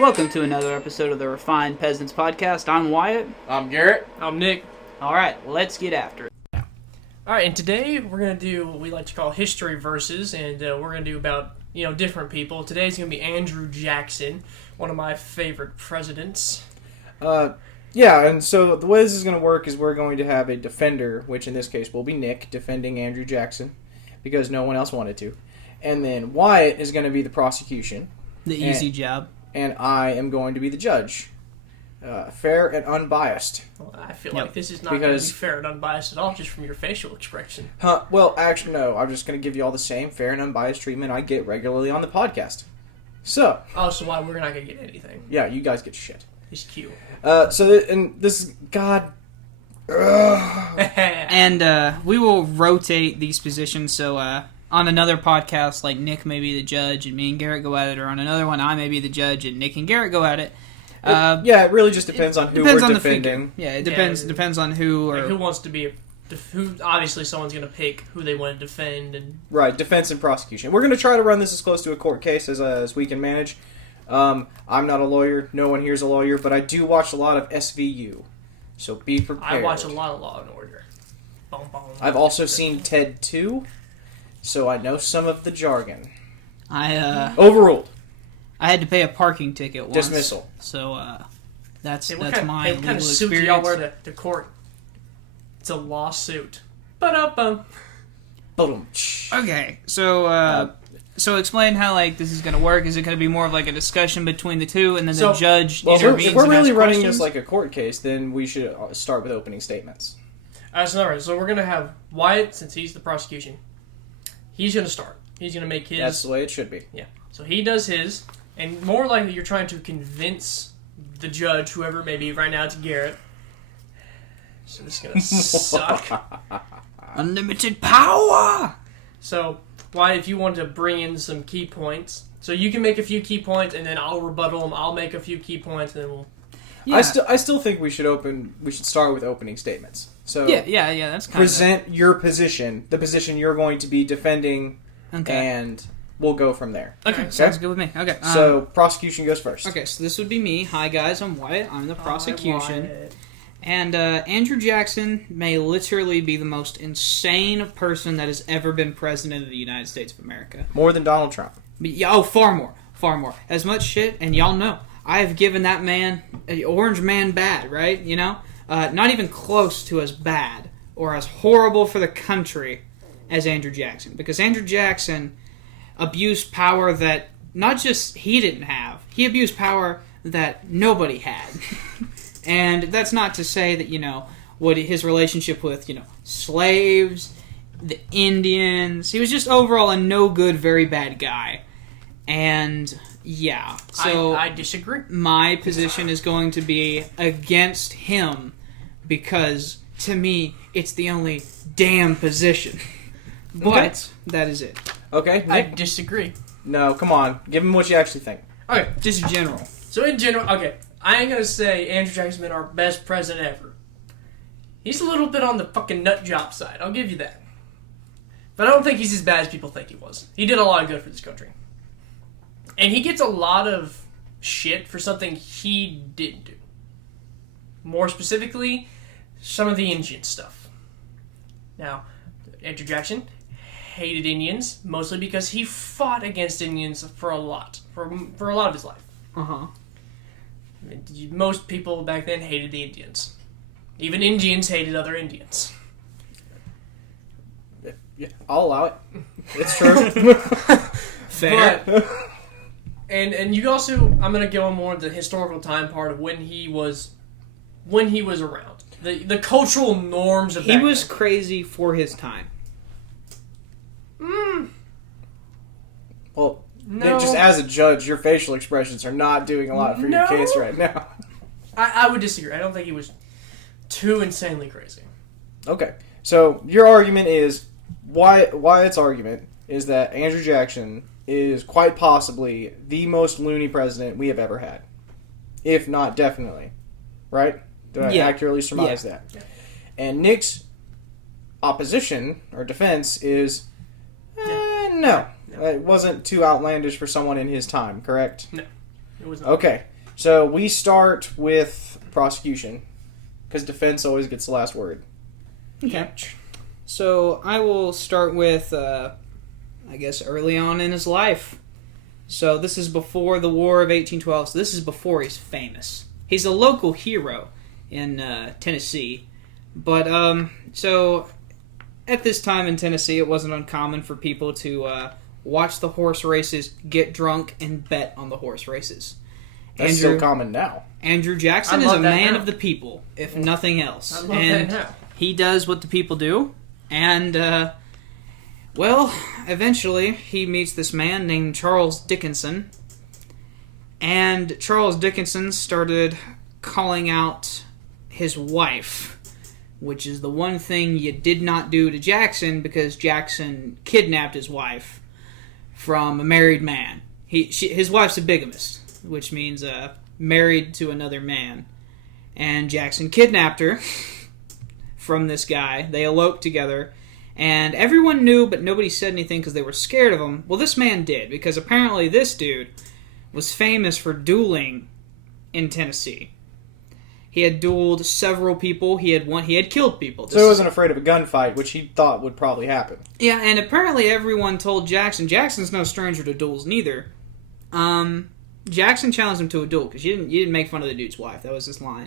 Welcome to another episode of the Refined Peasants podcast. I'm Wyatt. I'm Garrett. I'm Nick. All right, let's get after it. Alright, and today we're going to do what we like to call history verses, and we're going to do about, different people. Today's going to be Andrew Jackson, one of my favorite presidents. Yeah, and so the way this is going to work is we're going to have a defender, which in this case will be Nick, defending Andrew Jackson, because no one else wanted to. And then Wyatt is going to be the prosecution. The easy job. And I am going to be the judge. Fair and unbiased. Well, I feel like this is not going to be fair and unbiased at all, just from your facial expression. Well, actually, no. I'm just going to give you all the same fair and unbiased treatment I get regularly on the podcast. So why we're not going to get anything? Yeah, you guys get shit. It's cute. And this is... God... And we will rotate these positions, so on another podcast, like Nick may be the judge and me and Garrett go at it, or on another one, I may be the judge and Nick and Garrett go at it. It really just depends on who we're defending. It depends on who or who wants to be who. Obviously, someone's going to pick who they want to defend, and right, defense and prosecution. We're going to try to run this as close to a court case as we can manage. I'm not a lawyer. No one here's a lawyer, but I do watch a lot of SVU, so be prepared. I watch a lot of Law and Order. Boom, boom. I've also seen Ted 2, so I know some of the jargon. Overruled. I had to pay a parking ticket once. Dismissal. So that's my what kind of suit do y'all wear to court? It's a lawsuit. Ba-da-bum. Okay, so explain how this is going to work. Is it going to be more of a discussion between the two, and then the judge intervenes? If we're really running questions? this like a court case, then we should start with opening statements. So we're going to have Wyatt, since he's the prosecution. He's going to start. He's going to make his... That's the way it should be. Yeah. So he does his, and more likely you're trying to convince the judge, whoever it may be. Right now it's Garrett. So this is going to suck. Unlimited power! So, Wyatt, if you want to bring in some key points, so you can make a few key points, and then I'll rebuttal them. I'll make a few key points, and then we'll... Yeah. I still think we should start with opening statements. So yeah, that's kind present your position, the position you're going to be defending, and we'll go from there. Okay, sounds good with me. Okay, so prosecution goes first. Okay, so this would be me. Hi guys, I'm Wyatt. I'm the prosecution. And Andrew Jackson may literally be the most insane person that has ever been president of the United States of America. More than Donald Trump. Far more. As much shit, and y'all know, I have given that man, Orange Man bad, right? Not even close to as bad or as horrible for the country as Andrew Jackson. Because Andrew Jackson abused power that not just he didn't have, he abused power that nobody had. And that's not to say that, what his relationship with, slaves, the Indians, he was just overall a no good, very bad guy. And, yeah. So I disagree. My position is going to be against him because, to me, it's the only damn position. But that is it. Okay. I disagree. No, come on. Give him what you actually think. Okay. Just general. So in general, I ain't gonna say Andrew Jackson's been our best president ever. He's a little bit on the fucking nut job side. I'll give you that. But I don't think he's as bad as people think he was. He did a lot of good for this country. And he gets a lot of shit for something he didn't do. More specifically, some of the Indian stuff. Now, Andrew Jackson hated Indians, mostly because he fought against Indians for a lot of his life. Uh-huh. Most people back then hated the Indians. Even Indians hated other Indians. Yeah, I'll allow it. It's true. Fair. But, and you also, I'm going to go on more into the historical time part of when he was around. The cultural norms of he was crazy for his time. Well, no. Just as a judge, your facial expressions are not doing a lot for your case right now. I would disagree. I don't think he was too insanely crazy. Okay, so your argument is, Wyatt's argument is that Andrew Jackson is quite possibly the most loony president we have ever had. If not definitely. Right? Did I accurately surmise that? Yeah. And Nick's opposition, or defense, is, no. It wasn't too outlandish for someone in his time, correct? No. It was not. Okay. So we start with prosecution, because defense always gets the last word. Okay. So I will start with, I guess, early on in his life. So this is before the War of 1812, so this is before he's famous. He's a local hero in Tennessee. But, so at this time in Tennessee, it wasn't uncommon for people to watch the horse races, get drunk, and bet on the horse races. That's still common now. Andrew Jackson is a man of the people, if nothing else. I love that now. He does what the people do, and, well, eventually he meets this man named Charles Dickinson, and Charles Dickinson started calling out his wife, which is the one thing you did not do to Jackson, because Jackson kidnapped his wife from a married man. His wife's a bigamist, which means married to another man. And Jackson kidnapped her from this guy. They eloped together. And everyone knew, but nobody said anything because they were scared of him. Well, this man did, because apparently this dude was famous for dueling in Tennessee. He had dueled several people. He had killed people. So he wasn't afraid of a gunfight, which he thought would probably happen. Yeah, and apparently everyone told Jackson's no stranger to duels neither. Jackson challenged him to a duel because you didn't make fun of the dude's wife. That was his line.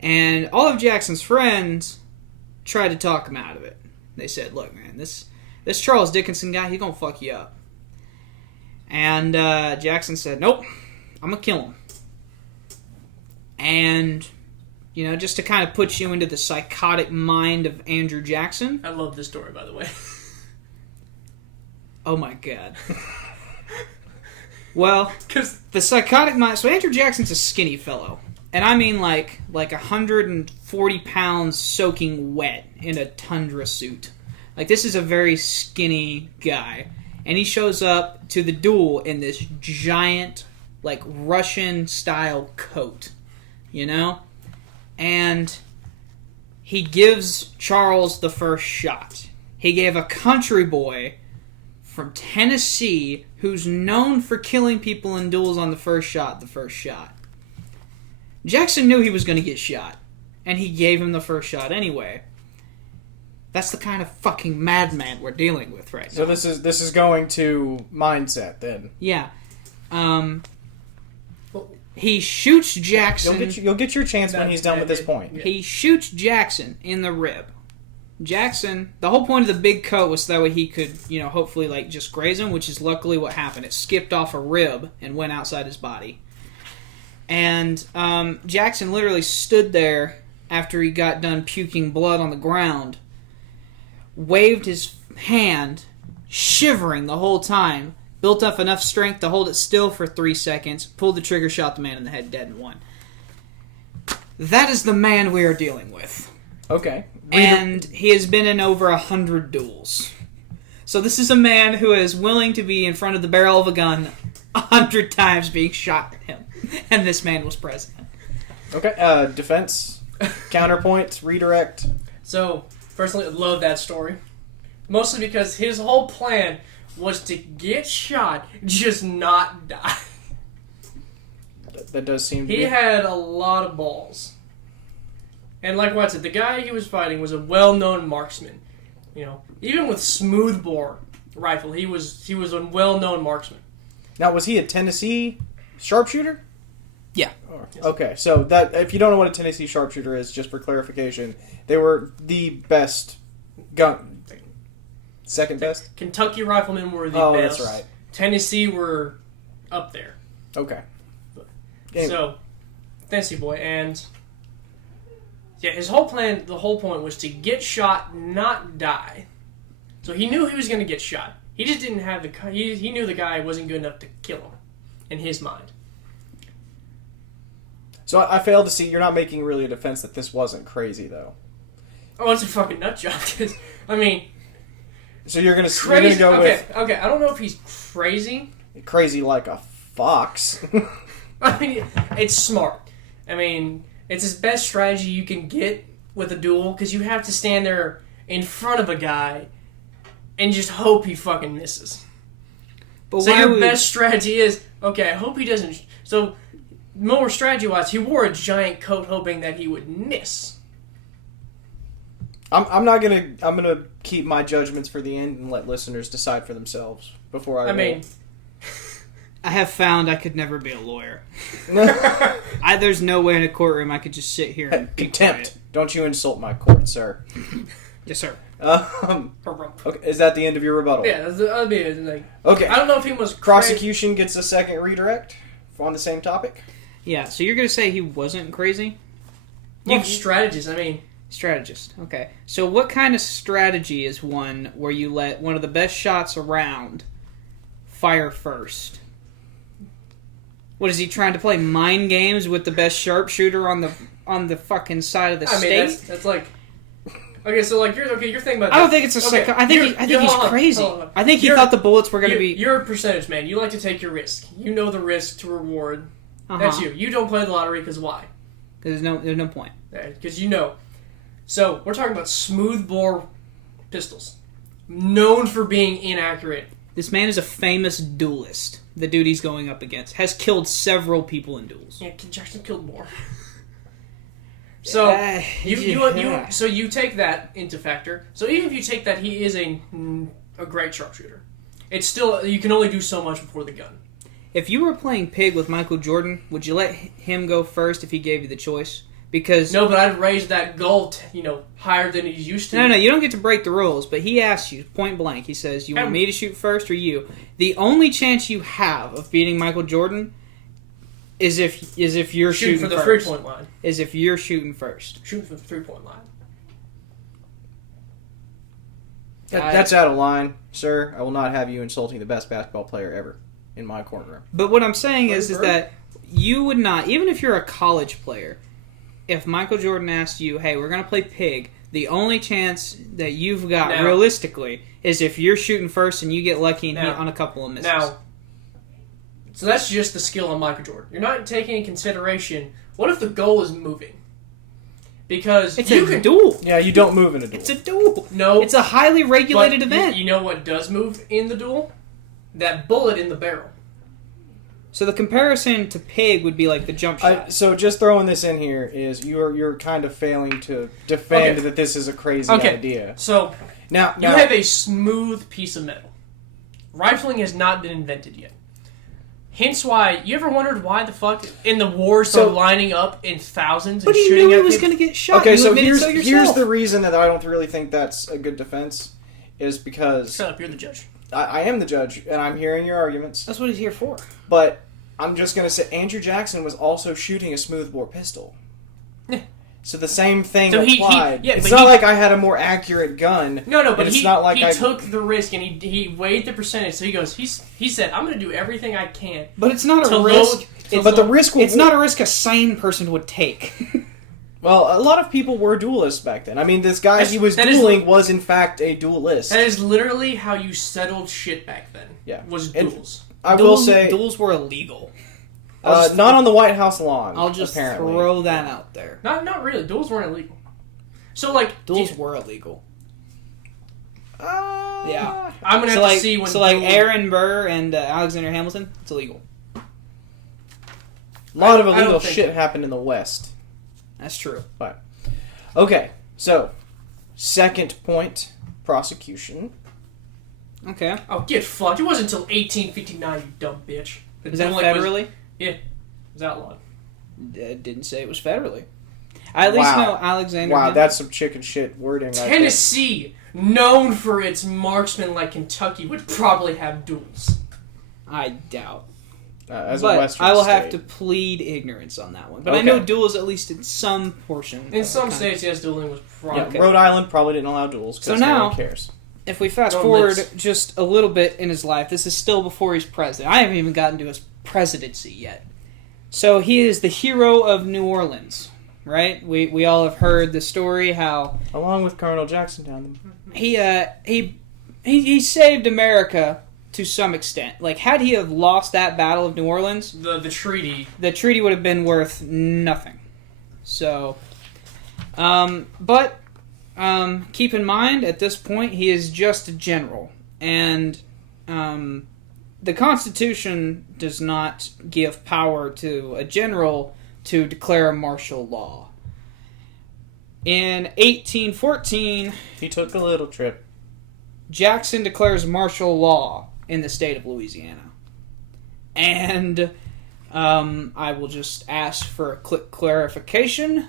And all of Jackson's friends tried to talk him out of it. They said, "Look, man, this Charles Dickinson guy, he's gonna fuck you up." And Jackson said, "Nope, I'm gonna kill him." And just to kind of put you into the psychotic mind of Andrew Jackson. I love this story, by the way. Oh my god. Well, the psychotic mind. So Andrew Jackson's a skinny fellow, and I mean like 140 pounds soaking wet in a tundra suit. Like, this is a very skinny guy, and he shows up to the duel in this giant, like, Russian style coat, and he gives Charles the first shot. He gave a country boy from Tennessee, who's known for killing people in duels on the first shot. Jackson knew he was going to get shot, and he gave him the first shot anyway. That's the kind of fucking madman we're dealing with right now. So this is going to mindset then. Yeah. He shoots Jackson. You'll get your chance when he's done with this point. He shoots Jackson in the rib. Jackson, the whole point of the big coat was that way he could, hopefully, like, just graze him, which is luckily what happened. It skipped off a rib and went outside his body. And Jackson literally stood there after he got done puking blood on the ground, waved his hand, shivering the whole time, built up enough strength to hold it still for 3 seconds, pulled the trigger, shot the man in the head, dead, and won. That is the man we are dealing with. Okay. And he has been in over 100 duels. So this is a man who is willing to be in front of the barrel of a gun 100 times being shot at him. And this man was president. Okay, defense, counterpoint, redirect. So, personally, I love that story. Mostly because his whole plan was to get shot, just not die. That does seem to be... He had a lot of balls. And like what I said, the guy he was fighting was a well-known marksman. Even with smoothbore rifle, he was a well-known marksman. Now, was he a Tennessee sharpshooter? Yeah. Okay, so that if you don't know what a Tennessee sharpshooter is, just for clarification, they were the best gun. Second best? Kentucky riflemen were the best. Oh, that's right. Tennessee were up there. Okay. So, Tennessee boy, and yeah, his whole plan, the whole point was to get shot, not die. So he knew he was going to get shot. He just didn't have he knew the guy wasn't good enough to kill him, in his mind. So I failed to see, you're not making really a defense that this wasn't crazy, though. Oh, it's a fucking nut job. I mean... So you're going crazy. to go with... Okay, I don't know if he's crazy. Crazy like a fox. I mean, it's smart. I mean, it's his best strategy you can get with a duel, because you have to stand there in front of a guy and just hope he fucking misses. But so your best strategy is, okay, I hope he doesn't... So more strategy-wise, he wore a giant coat hoping that he would miss. I'm gonna keep my judgments for the end and let listeners decide for themselves before I. I mean, I have found I could never be a lawyer. There's no way in a courtroom I could just sit here and be contempt. quiet. Don't you insult my court, sir. Yes, sir. Okay, is that the end of your rebuttal? yeah, that'd be it. Like, Okay. I don't know if he was Prosecution gets a second redirect on the same topic. Yeah, so you're going to say he wasn't crazy? Well, strategist. I mean, Strategist. Okay. So what kind of strategy is one where you let one of the best shots around fire first? What is he trying to play mind games with the best sharpshooter on the fucking side of the state? That's like. Okay, so like you're thinking about. I don't think it's a okay, I think he's crazy. Hold on. I think he thought the bullets were going to be. You're a percentage man. You like to take your risk. You know the risk to reward. That's you. You don't play the lottery because why? There's no point. Because you know. So we're talking about smoothbore pistols, known for being inaccurate. This man is a famous duelist. The dude he's going up against has killed several people in duels. Yeah, Jackson killed more. So so you take that into factor. So even if you take that he is a great sharpshooter, it's still you can only do so much before the gun. If you were playing Pig with Michael Jordan, would you let him go first if he gave you the choice? Because no, but I'd raise that goal, higher than he's used to. No, you don't get to break the rules. But he asks you point blank. He says, "You want me to shoot first or you?" The only chance you have of beating Michael Jordan is if you're shooting for the first. 3-point line. Is if you're shooting first. Shooting for the 3-point line. That's out of line, sir. I will not have you insulting the best basketball player ever in my courtroom. But what I'm saying is that you would not, even if you're a college player, if Michael Jordan asked you, "Hey, we're going to play Pig," the only chance that you've got realistically is if you're shooting first and you get lucky and hit on a couple of misses. Now, so that's just the skill on Michael Jordan. You're not taking into consideration, what if the goal is moving? Because it's a duel. Yeah, you don't move in a duel. It's a duel. No. It's a highly regulated event. You know what does move in the duel? That bullet in the barrel. So the comparison to Pig would be like the jump shot. So just throwing this in here is you're kind of failing to defend that this is a crazy idea. So now you have a smooth piece of metal. Rifling has not been invented yet. Hence why, you ever wondered why the fuck in the wars they're lining up in thousands and shooting at people? But he knew he was going to get shot. Okay, so here's the reason that I don't really think that's a good defense is because... Shut up, you're the judge. I am the judge, and I'm hearing your arguments. That's what he's here for. But I'm just going to say Andrew Jackson was also shooting a smoothbore pistol. So the same thing applied. It's not like I had a more accurate gun. No, but he took the risk and he weighed the percentage. So he said, "I'm going to do everything I can." But it's not a risk. It's not a risk a sane person would take. Well, a lot of people were duelists back then. I mean, this guy he was dueling was in fact a duelist. That is literally how you settled shit back then. Yeah, was duels. I will say duels were illegal. Not on the White House lawn. I'll just throw that out there. Not really. Duels weren't illegal. So like duels were illegal. Yeah, I'm gonna have to see when. So like Aaron Burr and Alexander Hamilton, it's illegal. A lot of illegal shit happened in the West. That's true. But okay, so second point, prosecution. Okay. Oh, get fucked! It wasn't until 1859, you dumb bitch. Is that federally? Yeah, it was outlawed. It didn't say it was federally. I at least know Alexander. Wow, that's some chicken shit wording. Tennessee, known for its marksmen like Kentucky, would probably have duels. I doubt. As but a Western I will state. have to plead ignorance on that one. But I know duels at least in some portion. In some states, yes, dueling was probably. Yeah, Rhode Island probably didn't allow duels because no one cares. If we fast forward just a little bit in his life, this is still before he's president. I haven't even gotten to his presidency yet. So he is the hero of New Orleans, right? We all have heard the story how along with Colonel Jackson down there. He saved America to some extent. Like had he have lost that Battle of New Orleans, the treaty would have been worth nothing. So keep in mind, at this point, he is just a general. And the Constitution does not give power to a general to declare martial law. In 1814, He took a little trip. Jackson declares martial law in the state of Louisiana. And I will just ask for a quick clarification.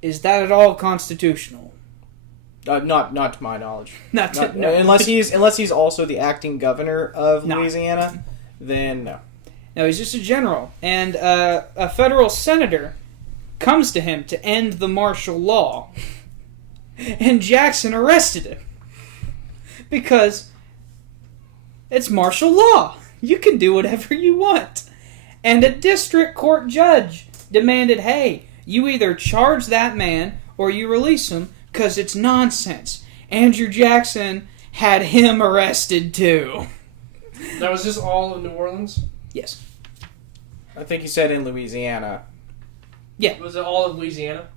Is that at all constitutional? Not to my knowledge. No. Unless he's also the acting governor of No. Louisiana, then no. No, he's just a general. And a federal senator comes to him to end the martial law. And Jackson arrested him. Because it's martial law. You can do whatever you want. And a district court judge demanded, hey, you either charge that man or you release him because it's nonsense. Andrew Jackson had him arrested too. Now, was this all in New Orleans? Yes. I think he said in Louisiana. Yeah. Was it all of Louisiana?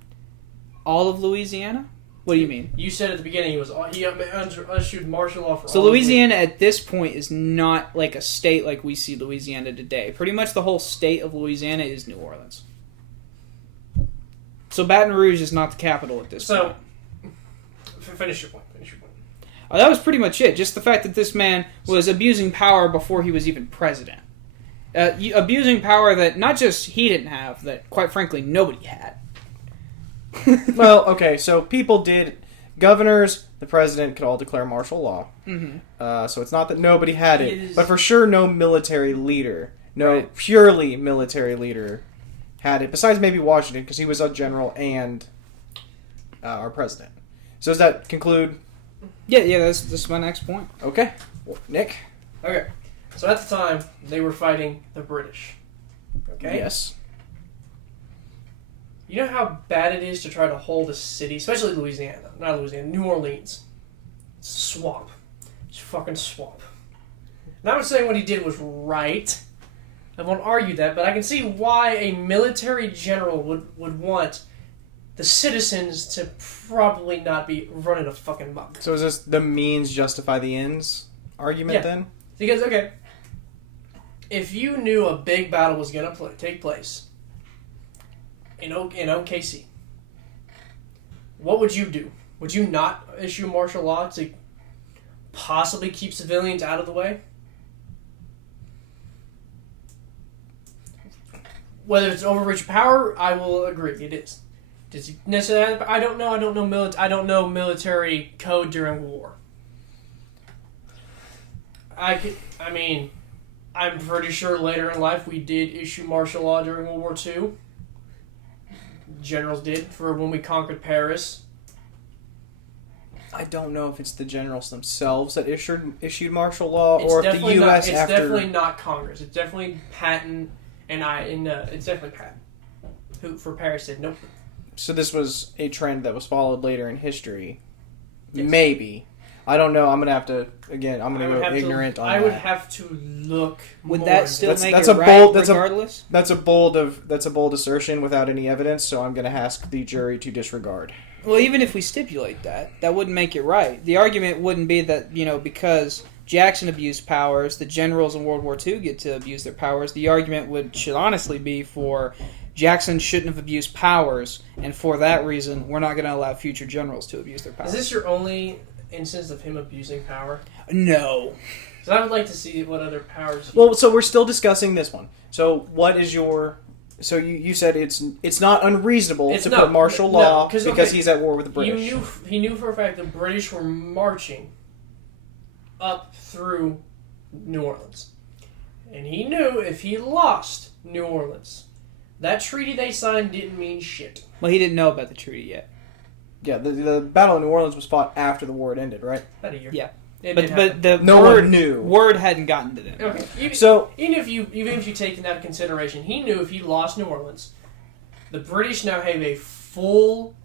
All of Louisiana? What do you mean? You said at the beginning he issued martial law for So all of Louisiana at this point is not like a state like we see Louisiana today. Pretty much the whole state of Louisiana is New Orleans. So Baton Rouge is not the capital at this point. Finish your point. That was pretty much it. Just the fact that this man was abusing power before he was even president. Abusing power that not just he didn't have, that quite frankly nobody had. Well, okay, so governors, the president could all declare martial law. Mm-hmm. So it's not that nobody had It it, is- but for sure no military leader, no Right. purely military leader had it, besides maybe Washington, because he was a general and our president. So does that conclude? Yeah, that's my next point. Okay. Nick? Okay. So at the time, they were fighting the British. Okay? Yes. You know how bad it is to try to hold a city, especially New Orleans. Swamp. It's fucking swamp. And I'm not saying what he did was right. I won't argue that, but I can see why a military general would want the citizens to probably not be running a fucking muck. So is this the means justify the ends argument Yeah. then? Because, okay, if you knew a big battle was going to take place in OKC, what would you do? Would you not issue martial law to possibly keep civilians out of the way? Whether it's overreach power, I will agree it is. Does he necessarily? I don't know. I don't know military code during war. I'm pretty sure later in life we did issue martial law during World War II. Generals did for when we conquered Paris. I don't know if it's the generals themselves that issued martial law, It's or if the definitely U.S. It's after. definitely not Congress. It's definitely Patton it's definitely Patton who for Paris said nope. So this was a trend that was followed later in history. Yes. Maybe. I don't know. I'm gonna have to again. I'm gonna I would go have ignorant to, on I that. would have to look. Would more that into still it. make that's it a right bold- that's a- regardless? That's a bold assertion without any evidence. So I'm gonna ask the jury to disregard. Well, even if we stipulate that wouldn't make it right. The argument wouldn't be that, because Jackson abused powers, the generals in World War II get to abuse their powers. The argument should honestly be for Jackson shouldn't have abused powers, and for that reason, we're not going to allow future generals to abuse their powers. Is this your only instance of him abusing power? No. Because I would like to see what other powers. Well, so we're still discussing this one. So what is your? So you said it's not unreasonable to put martial law because he's at war with the British. He knew for a fact the British were marching up through New Orleans, and he knew if he lost New Orleans, that treaty they signed didn't mean shit. Well, he didn't know about the treaty yet. Yeah, the Battle of New Orleans was fought after the war had ended, right? About a year. Yeah. It did But happen. the No one knew. Word hadn't gotten to them. Okay. Even if you take that into consideration, he knew if he lost New Orleans, the British now have a full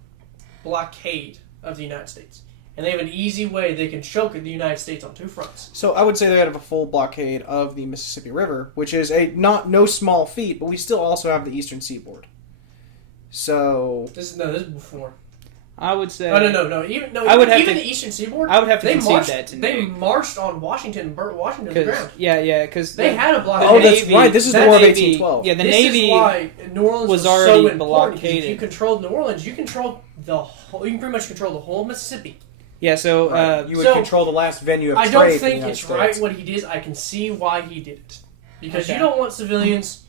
blockade of the United States, and they have an easy way they can choke the United States on two fronts. So I would say they have a full blockade of the Mississippi River, which is no small feat, but we still also have the Eastern Seaboard. So This is before. I would say. Oh, no. Even the Eastern Seaboard. I would have to concede marched, that to They Nick. marched on Washington and burnt Washington to the ground. Yeah, because They had a blockade. Oh, that's right. This is the War of 1812. Yeah, the This Navy is why New Orleans was so already important. If you blockaded. controlled New Orleans, you controlled the whole. You can pretty much control the whole Mississippi. Yeah, so Right. You would so, control the last venue of I trade. don't in the think United it's States. right what he did. I can see why he did it because Okay. you don't want civilians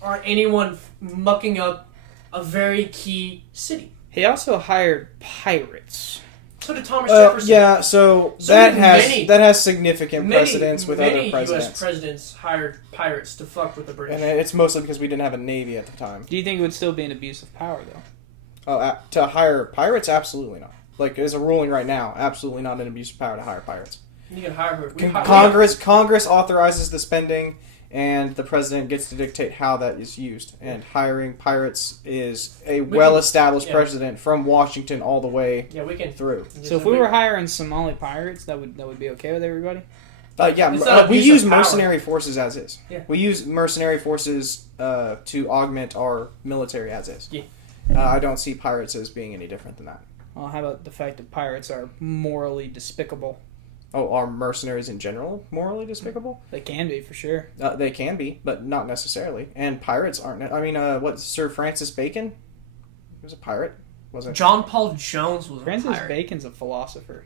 or anyone mucking up a very key city. he also hired pirates. So did Thomas Jefferson. Yeah, so So that did has significant precedence with many other presidents. U.S. presidents hired pirates to fuck with the British. And it's mostly because we didn't have a navy at the time. Do you think it would still be an abuse of power, though? Oh, to hire pirates? Absolutely not. Like, there's a ruling right now. Absolutely not an abuse of power to hire pirates. You can hire her. Congress authorizes the spending, and the president gets to dictate how that is used. And hiring pirates is a well-established precedent from Washington all the way we can through. So if we were hiring Somali pirates, that would be okay with everybody? We use mercenary forces as is. Yeah. We use mercenary forces to augment our military as is. Yeah. I don't see pirates as being any different than that. Well, how about the fact that pirates are morally despicable? Oh, are mercenaries in general morally despicable? They can be, for sure. They can be, but not necessarily. And pirates aren't. I mean, what, Sir Francis Bacon? He was a pirate, wasn't John Paul Jones was Francis a pirate. Bacon's a philosopher.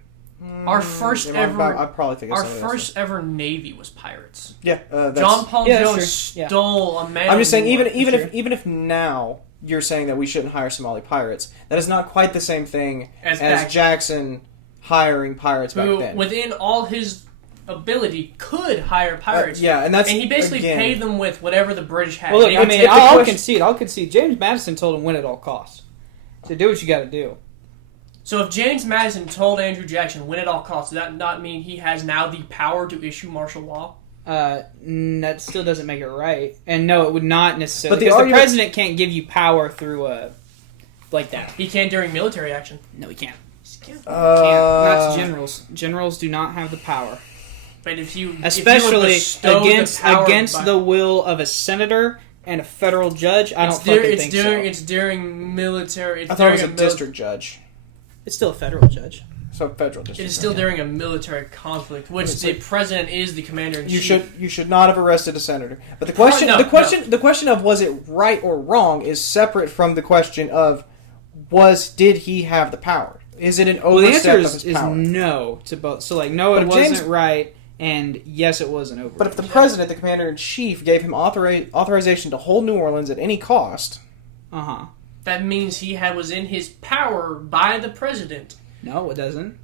Our first I probably think our of somebody first ever Navy was pirates. Yeah, that's, John Paul Yeah, that's Jones true. Yeah. stole a man. I'm just saying, of war. even if now you're saying that we shouldn't hire Somali pirates, that is not quite the same thing As as back- Jackson hiring pirates back who, then. within all his ability, could hire pirates. Yeah, and that's he basically again, paid them with whatever the British had. Well, look, They- I mean, it's the I'll question- concede. James Madison told him win at all costs. So do what you got to do. So if James Madison told Andrew Jackson win at all costs, does that not mean he has now the power to issue martial law? That still doesn't make it right. And no, it would not necessarily. But the because the argument- president can't give you power through like that. He can during military action. No, he can't. Can't. Uh, Not generals. Generals do not have the power, But if you especially bestow against the, power by- the will of a senator and a federal judge. I don't fucking think so. It's during military. It's I thought it was during a district judge. It's still a federal judge. So federal district. It is still judge. during a military conflict, which It's the like- president is the commander in You chief. should not have arrested a senator. But the question No, the question of was it right or wrong is separate from the question of did he have the power? Is it an Well, the overstep answer of his is power? no to both. So, like, no, it But if wasn't James- right, and yes, it was an over. But if the president, the commander in chief, gave him authorization to hold New Orleans at any cost, That means he was in his power by the president. No, it doesn't.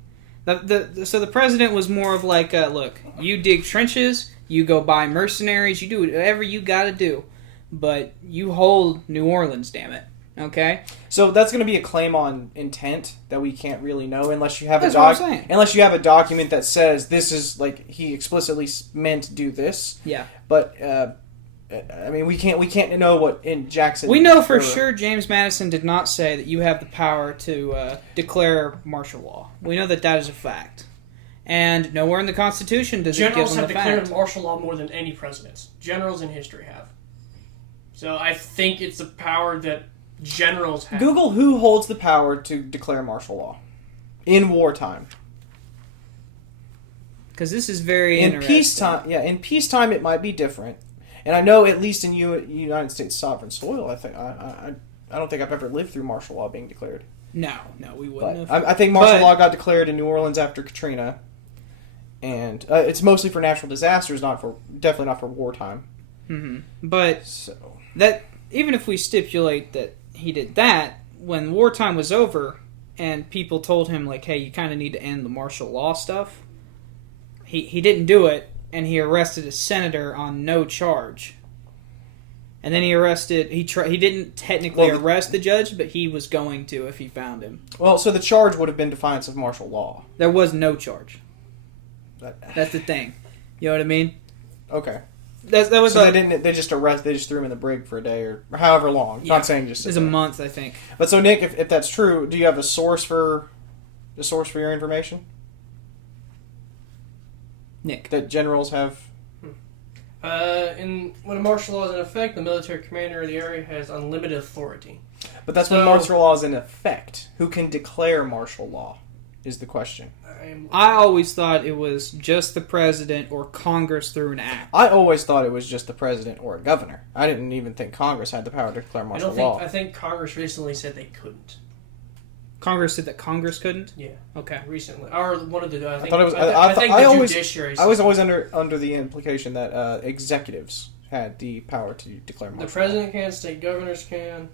So the president was more of like, look, you dig trenches, you go buy mercenaries, you do whatever you got to do, but you hold New Orleans, damn it. Okay. so that's going to be a claim on intent that we can't really know unless you have That's what I'm saying. unless you have a document that says this is like he explicitly meant to do this. Yeah. But I mean, we can't know what in Jackson. We know for sure James Madison did not say that you have the power to declare martial law. We know that is a fact. And nowhere in the Constitution does Generals it give have them the declared fact. martial law more than any presidents. Generals in history have. So I think it's a power that generals have. Google who holds the power to declare martial law in wartime. Because this is very In interesting. peacetime, in peacetime it might be different. And I know at least in United States sovereign soil, I don't think I've ever lived through martial law being declared. No, we wouldn't But have. I think martial But- law got declared in New Orleans after Katrina, and it's mostly for natural disasters, definitely not for wartime. But So that even if we stipulate that he did that, when wartime was over and people told him like, hey, you kind of need to end the martial law stuff, he didn't do it, and he arrested a senator on no charge. And then he didn't technically arrest the judge, but he was going to if he found him. well, so the charge would have been defiance of martial law. There was no charge. That- That's the thing. You know what I mean? Okay. That was So like, they just threw him in the brig for a day or however long. Yeah. Not saying just it was a month, I think. But so Nick, if that's true, do you have a source for your information Nick. that generals have? When a martial law is in effect, the military commander of the area has unlimited authority. But that's when martial law is in effect. Who can declare martial law is the question. I always thought it was just the president or Congress through an act. I always thought it was just the president or a governor. I didn't even think Congress had the power to declare martial law. I think Congress recently said they couldn't. Congress said that Congress couldn't? Yeah. Okay. Recently. Or one of the... I think, I think the judiciary I was always under the implication that executives had the power to declare martial law. The president can, state governors can.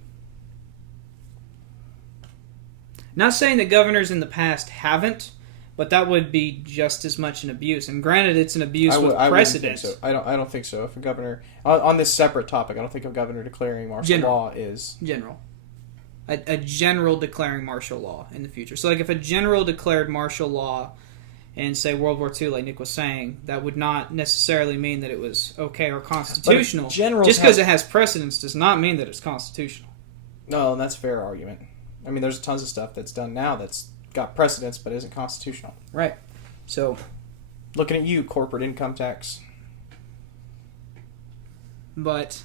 Not saying that governors in the past haven't, but that would be just as much an abuse. And granted, it's an abuse with precedent. So. I don't think so. If a governor... On this separate topic, I don't think a governor declaring martial law is... General. A general declaring martial law in the future. So, like, if a general declared martial law in, say, World War II, like Nick was saying, that would not necessarily mean that it was okay or constitutional. Just because it has precedence does not mean that it's constitutional. No, and that's a fair argument. I mean, there's tons of stuff that's done now that's got precedence but isn't constitutional. Right. So, looking at you, corporate income tax. But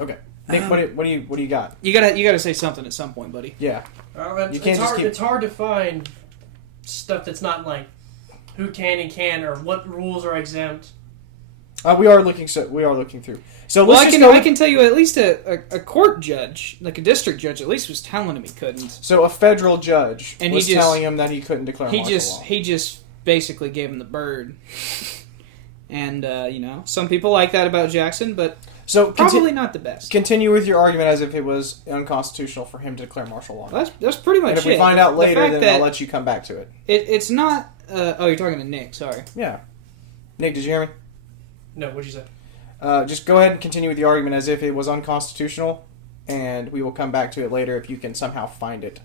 okay, Nick, what do you got? You gotta say something at some point, buddy. Yeah. It's hard to find stuff that's not like who can and can't or what rules are exempt. We are looking through. So well, I can tell you at least a court judge, like a district judge, at least was telling him he couldn't. So a federal judge was telling him that he couldn't declare martial law. He just basically gave him the bird. And some people like that about Jackson, but probably not the best. Continue with your argument as if it was unconstitutional for him to declare martial law. That's pretty much it. And if we find out later, then I'll let you come back to it. It's not. You're talking to Nick. Sorry. Yeah. Nick, did you hear me? No, what'd you say? Just go ahead and continue with the argument as if it was unconstitutional, and we will come back to it later if you can somehow find it.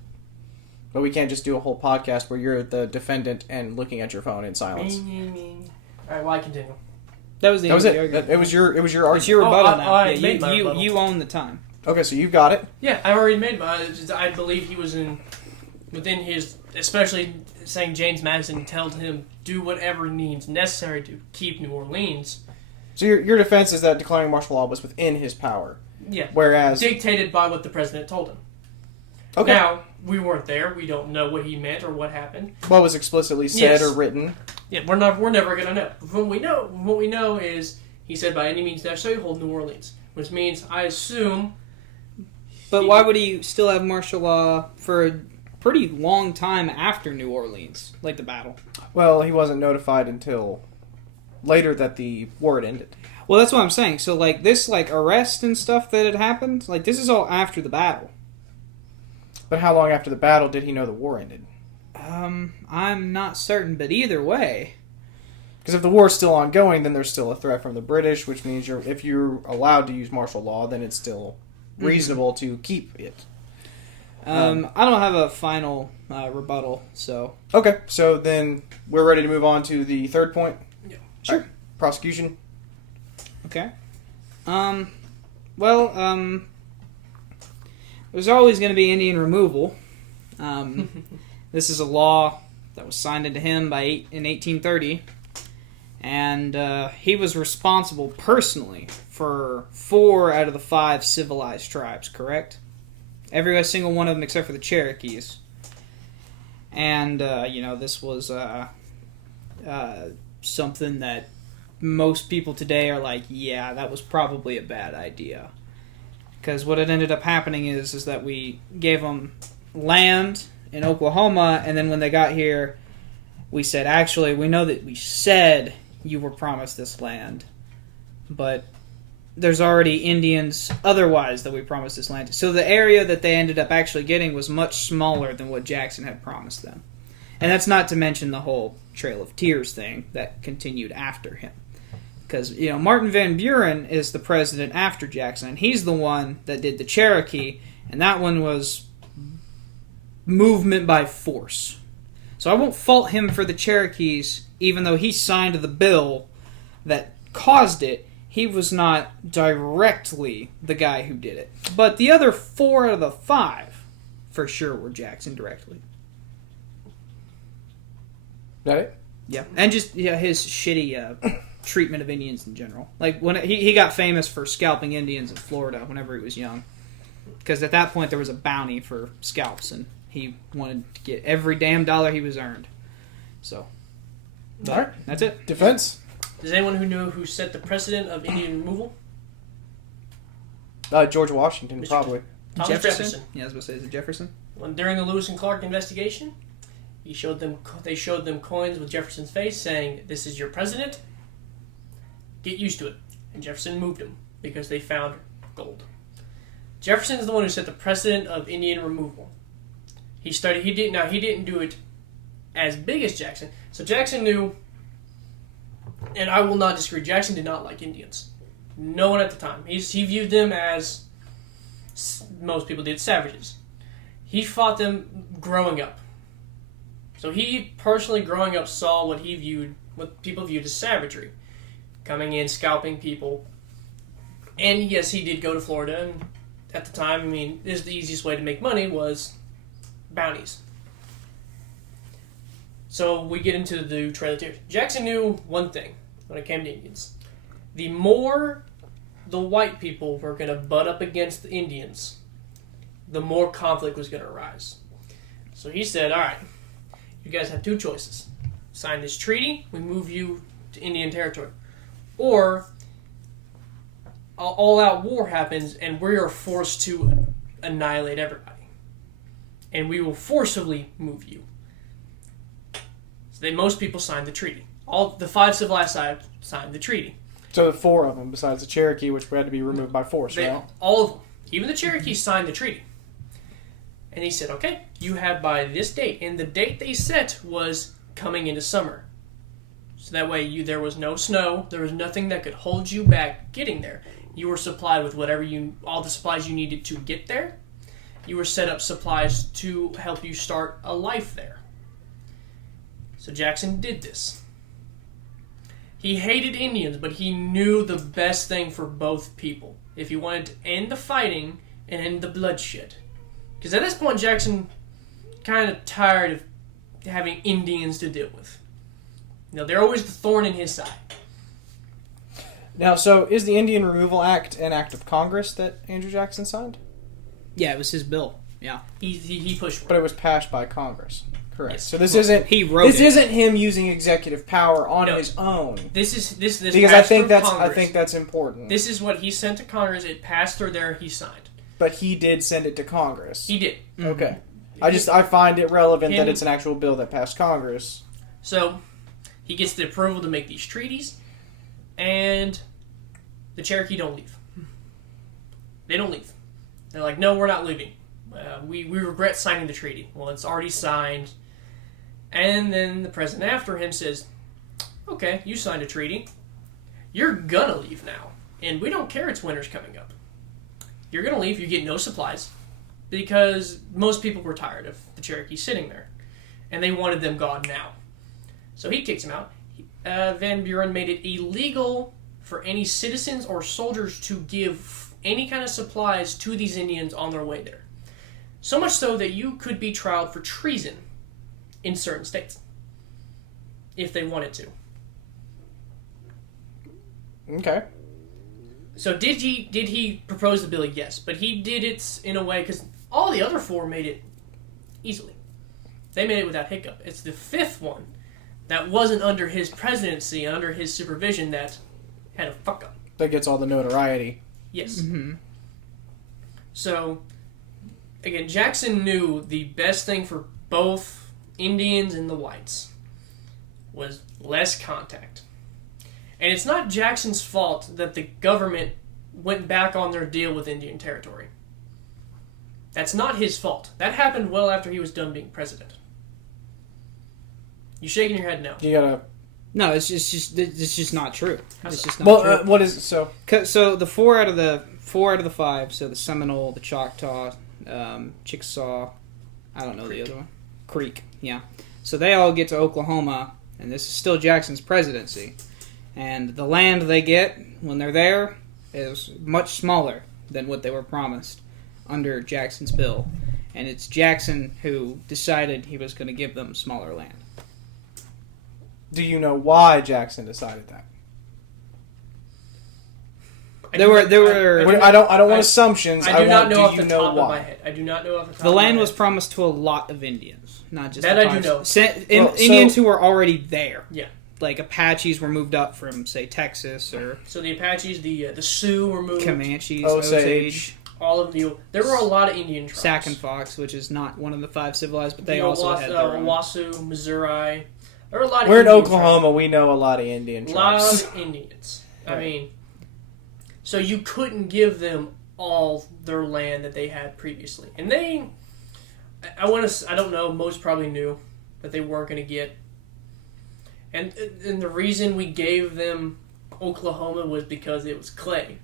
But we can't just do a whole podcast where you're the defendant and looking at your phone in silence. All right, well, I continue. That was the argument. It was your argument. It's your rebuttal now. rebuttal. You own the time. Okay, so you've got it. Yeah, I already made mine. I believe he was within his, especially saying James Madison told him do whatever means necessary to keep New Orleans. So your defense is that declaring martial law was within his power. Yeah. Whereas dictated by what the president told him. Okay. Now, we weren't there. We don't know what he meant or what happened. What was explicitly said or written. Yeah, we're never gonna know. What we know is he said by any means necessary hold New Orleans, which means I assume. But why would he still have martial law for a pretty long time after New Orleans, like the battle? Well, he wasn't notified until later that the war had ended. Well, that's what I'm saying. So, like, this, like, arrest and stuff that had happened, like, this is all after the battle. But how long after the battle did he know the war ended? I'm not certain, but either way. Because if the war is still ongoing, then there's still a threat from the British, which means if you're allowed to use martial law, then it's still reasonable to keep it. I don't have a final rebuttal, so... Okay, so then we're ready to move on to the third point? Yeah. Sure. Right. Prosecution? Okay. There's always going to be Indian removal. This is a law that was signed into him in 1830, and he was responsible personally for 4 out of the 5 civilized tribes, correct? Every single one of them except for the Cherokees. And, this was something that most people today are like, yeah, that was probably a bad idea. Because what had ended up happening is that we gave them land in Oklahoma, and then when they got here, we said, actually, we know that we said you were promised this land, but there's already Indians otherwise that we promised this land to. So the area that they ended up actually getting was much smaller than what Jackson had promised them. And that's not to mention the whole Trail of Tears thing that continued after him. Because, Martin Van Buren is the president after Jackson, and he's the one that did the Cherokee, and that one was movement by force. So I won't fault him for the Cherokees, even though he signed the bill that caused it. He was not directly the guy who did it. But the other 4 out of the 5, for sure, were Jackson directly. Is that it? Yeah. And just his shitty treatment of Indians in general. Like, when he got famous for scalping Indians in Florida whenever he was young. Because at that point there was a bounty for scalps, and he wanted to get every damn dollar he was earned. So, All right. that's it. Defense? Does anyone who know who set the precedent of Indian removal? George Washington, Mr. probably. Thomas Jefferson. Yeah, I was about to say, is it Jefferson? When, during the Lewis and Clark investigation, they showed them coins with Jefferson's face, saying, "This is your president. Get used to it." And Jefferson moved them because they found gold. Jefferson is the one who set the precedent of Indian removal. He didn't do it as big as Jackson. So Jackson knew, and I will not disagree, Jackson did not like Indians. No one at the time. He viewed them as, most people did, savages. He fought them growing up. So he personally, growing up, saw what people viewed as savagery. Coming in, scalping people. And yes, he did go to Florida, and at the time, I mean, the easiest way to make money was bounties. So we get into the Trail of Tears. Jackson knew one thing when it came to Indians. The more the white people were going to butt up against the Indians, the more conflict was going to arise. So he said, all right, you guys have two choices. Sign this treaty, we move you to Indian territory. Or all-out war happens and we are forced to annihilate everybody. And we will forcibly move you. So most people signed the treaty. All the 5 civilized tribes signed the treaty. So the 4 of them, besides the Cherokee, which had to be removed by force, right? All of them. Even the Cherokees signed the treaty. And he said, okay, you have by this date. And the date they set was coming into summer. So that way there was no snow. There was nothing that could hold you back getting there. You were supplied with all the supplies you needed to get there. You were set up supplies to help you start a life there. So Jackson did this. He hated Indians, but he knew the best thing for both people. If he wanted to end the fighting and end the bloodshed. Because at this point, Jackson kind of tired of having Indians to deal with. They're always the thorn in his side. Now, so is the Indian Removal Act an act of Congress that Andrew Jackson signed? Yeah, it was his bill. Yeah, he pushed for it. But it was passed by Congress. Correct. Yes. So this isn't him using executive power on his own. This because I think that's important. This is what he sent to Congress. It passed through there. He signed. But he did send it to Congress. He did. Okay. I find it relevant that it's an actual bill that passed Congress. So he gets the approval to make these treaties, and the Cherokee don't leave. They don't leave. They're like, no, we're not leaving. We regret signing the treaty. Well, it's already signed. And then the president after him says, okay, you signed a treaty. You're gonna leave now. And we don't care it's winter's coming up. You're gonna leave, you get no supplies. Because most people were tired of the Cherokee sitting there. And they wanted them gone now. So he kicks him out. Van Buren made it illegal for any citizens or soldiers to give any kind of supplies to these Indians on their way there. So much so that you could be tried for treason in certain states. If they wanted to. Okay. So did he propose the bill? Yes. But he did it in a way, because all the other 4 made it easily. They made it without hiccup. It's the 5th one that wasn't under his presidency, under his supervision, that had a fuck up. That gets all the notoriety. Yes. Mm-hmm. So, again, Jackson knew the best thing for both Indians and the whites was less contact. And it's not Jackson's fault that the government went back on their deal with Indian territory. That's not his fault. That happened well after he was done being president. You shaking your head no? You gotta. No, it's just not true. It's just not true. What is it? So the 4 out of the 5. So the Seminole, the Choctaw, Chickasaw. I don't know the other one. Creek. Yeah. So they all get to Oklahoma, and this is still Jackson's presidency. And the land they get when they're there is much smaller than what they were promised under Jackson's bill. And it's Jackson who decided he was going to give them smaller land. Do you know why Jackson decided that? There were. I don't want assumptions. I do not know off do the you know top why? of my head. I do not know off the top The of my land head. was promised to a lot of Indians, not just That the I do know. Indians who were already there. Yeah. Like Apaches were moved up from, say, Texas, or So the Apaches, the Sioux were moved. Comanches, Osage. All of the... There were a lot of Indian tribes. Sac and Fox, which is not one of the 5 civilized, but they The also had their own. Owasso, Missouri. There were a lot of We're in Indian Oklahoma. tribes. We know a lot of Indian A lot tribes. of Indians. Right. I mean... So you couldn't give them all their land that they had previously. And they... I don't know, most probably knew that they weren't going to get... And the reason we gave them Oklahoma was because it was clay.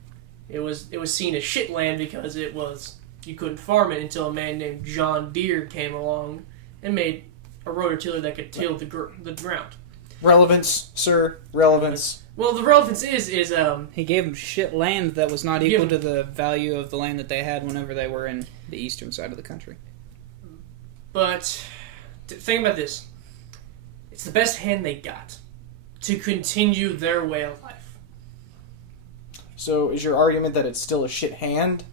It was seen as shit land because you couldn't farm it until a man named John Deere came along and made a rototiller that could till the ground. Relevance, sir. Relevance. Well, the relevance is He gave them shit land that was not Give equal them- to the value of the land that they had whenever they were in the eastern side of the country. but think about this. It's the best hand they got to continue their way of life. So is your argument that it's still a shit hand,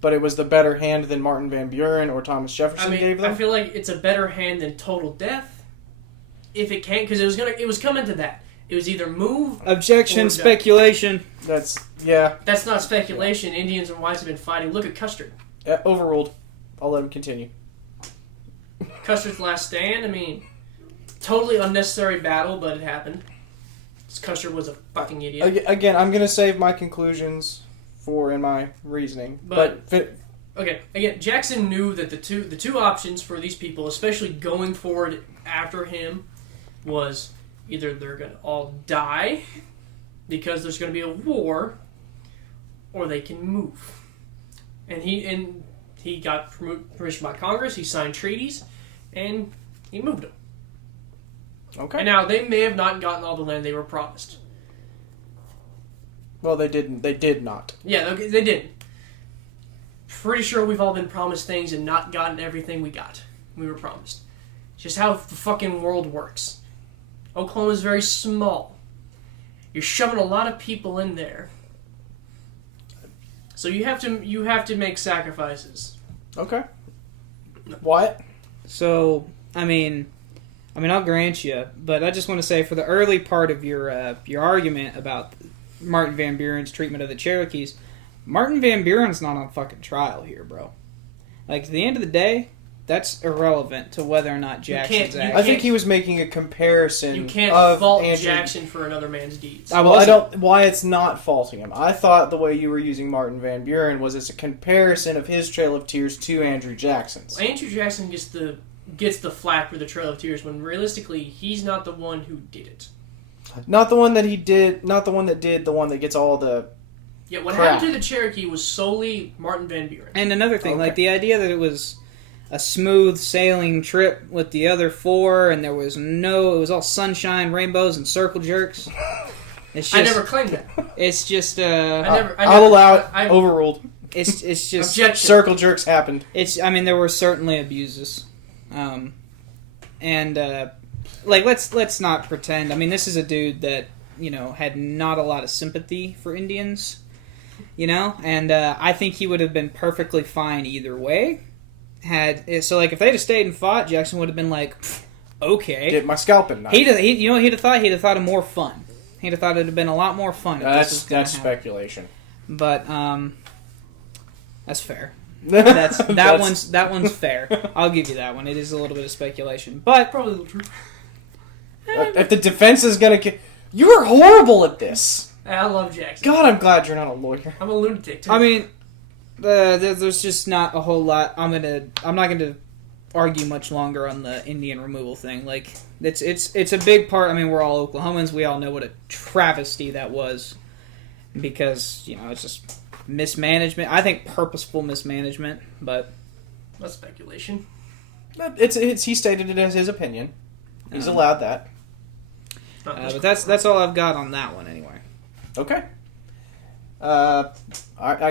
but it was the better hand than Martin Van Buren or Thomas Jefferson gave them? I feel like it's a better hand than total death, if it can, because it was coming to that. It was either move. Objection, Or die. speculation. Yeah. That's not speculation. Indians and whites have been fighting. Look at Custer. Overruled. I'll let him continue. Custer's last stand. I mean, totally unnecessary battle, but it happened. Custer was a fucking idiot. Again, I'm going to save my conclusions in my reasoning. Okay, again, Jackson knew that the two options for these people, especially going forward after him, was either they're going to all die because there's going to be a war, or they can move. And he got permission by Congress. He signed treaties, and he moved them. Okay. And now they may have not gotten all the land they were promised. Well, they didn't. They did not. Yeah, they did. Pretty sure we've all been promised things and not gotten everything we were promised. It's just how the fucking world works. Oklahoma is very small. You're shoving a lot of people in there. So you have to make sacrifices. Okay. Wyatt? So, I mean, I'll grant you, but I just want to say for the early part of your argument about Martin Van Buren's treatment of the Cherokees, Martin Van Buren's not on fucking trial here, bro. Like, at the end of the day, that's irrelevant to whether or not Jackson's I think he was making a comparison. You can't of fault Andrew. Jackson for another man's deeds. Wyatt's not faulting him. I thought the way you were using Martin Van Buren was as a comparison of his Trail of Tears to Andrew Jackson's. Andrew Jackson gets the flack for the Trail of Tears when realistically he's not the one who did it. Not the one that he did. Not the one that did. The one that gets all the. Yeah, what crap. happened to the Cherokee was solely Martin Van Buren. And another thing, Okay. like the idea that it was a smooth sailing trip with the other 4, and it was all sunshine, rainbows, and circle jerks. It's just, I never claimed that. It's just, I'll allow it. Overruled. It's just Objection. Circle jerks happened. there were certainly abuses, let's not pretend. I mean, this is a dude that had not a lot of sympathy for Indians, and I think he would have been perfectly fine either way. If they'd have stayed and fought, Jackson would have been like, okay. Get my scalping knife. He'd have thought? He'd have thought of more fun. He'd have thought it'd have been a lot more fun. If this was gonna That's happen. speculation. But that's fair. That one's fair. I'll give you that one. It is a little bit of speculation, but Probably the truth. If the defense is gonna you are horrible at this. I love Jackson. God, I'm glad you're not a lawyer. I'm a lunatic too. I mean, there's just not a whole lot. I'm not gonna argue much longer on the Indian removal thing. Like it's a big part. I mean, we're all Oklahomans. We all know what a travesty that was, because it's just mismanagement. I think purposeful mismanagement, but that's speculation. He stated it as his opinion. He's allowed that. but that's all I've got on that one anyway. Okay. I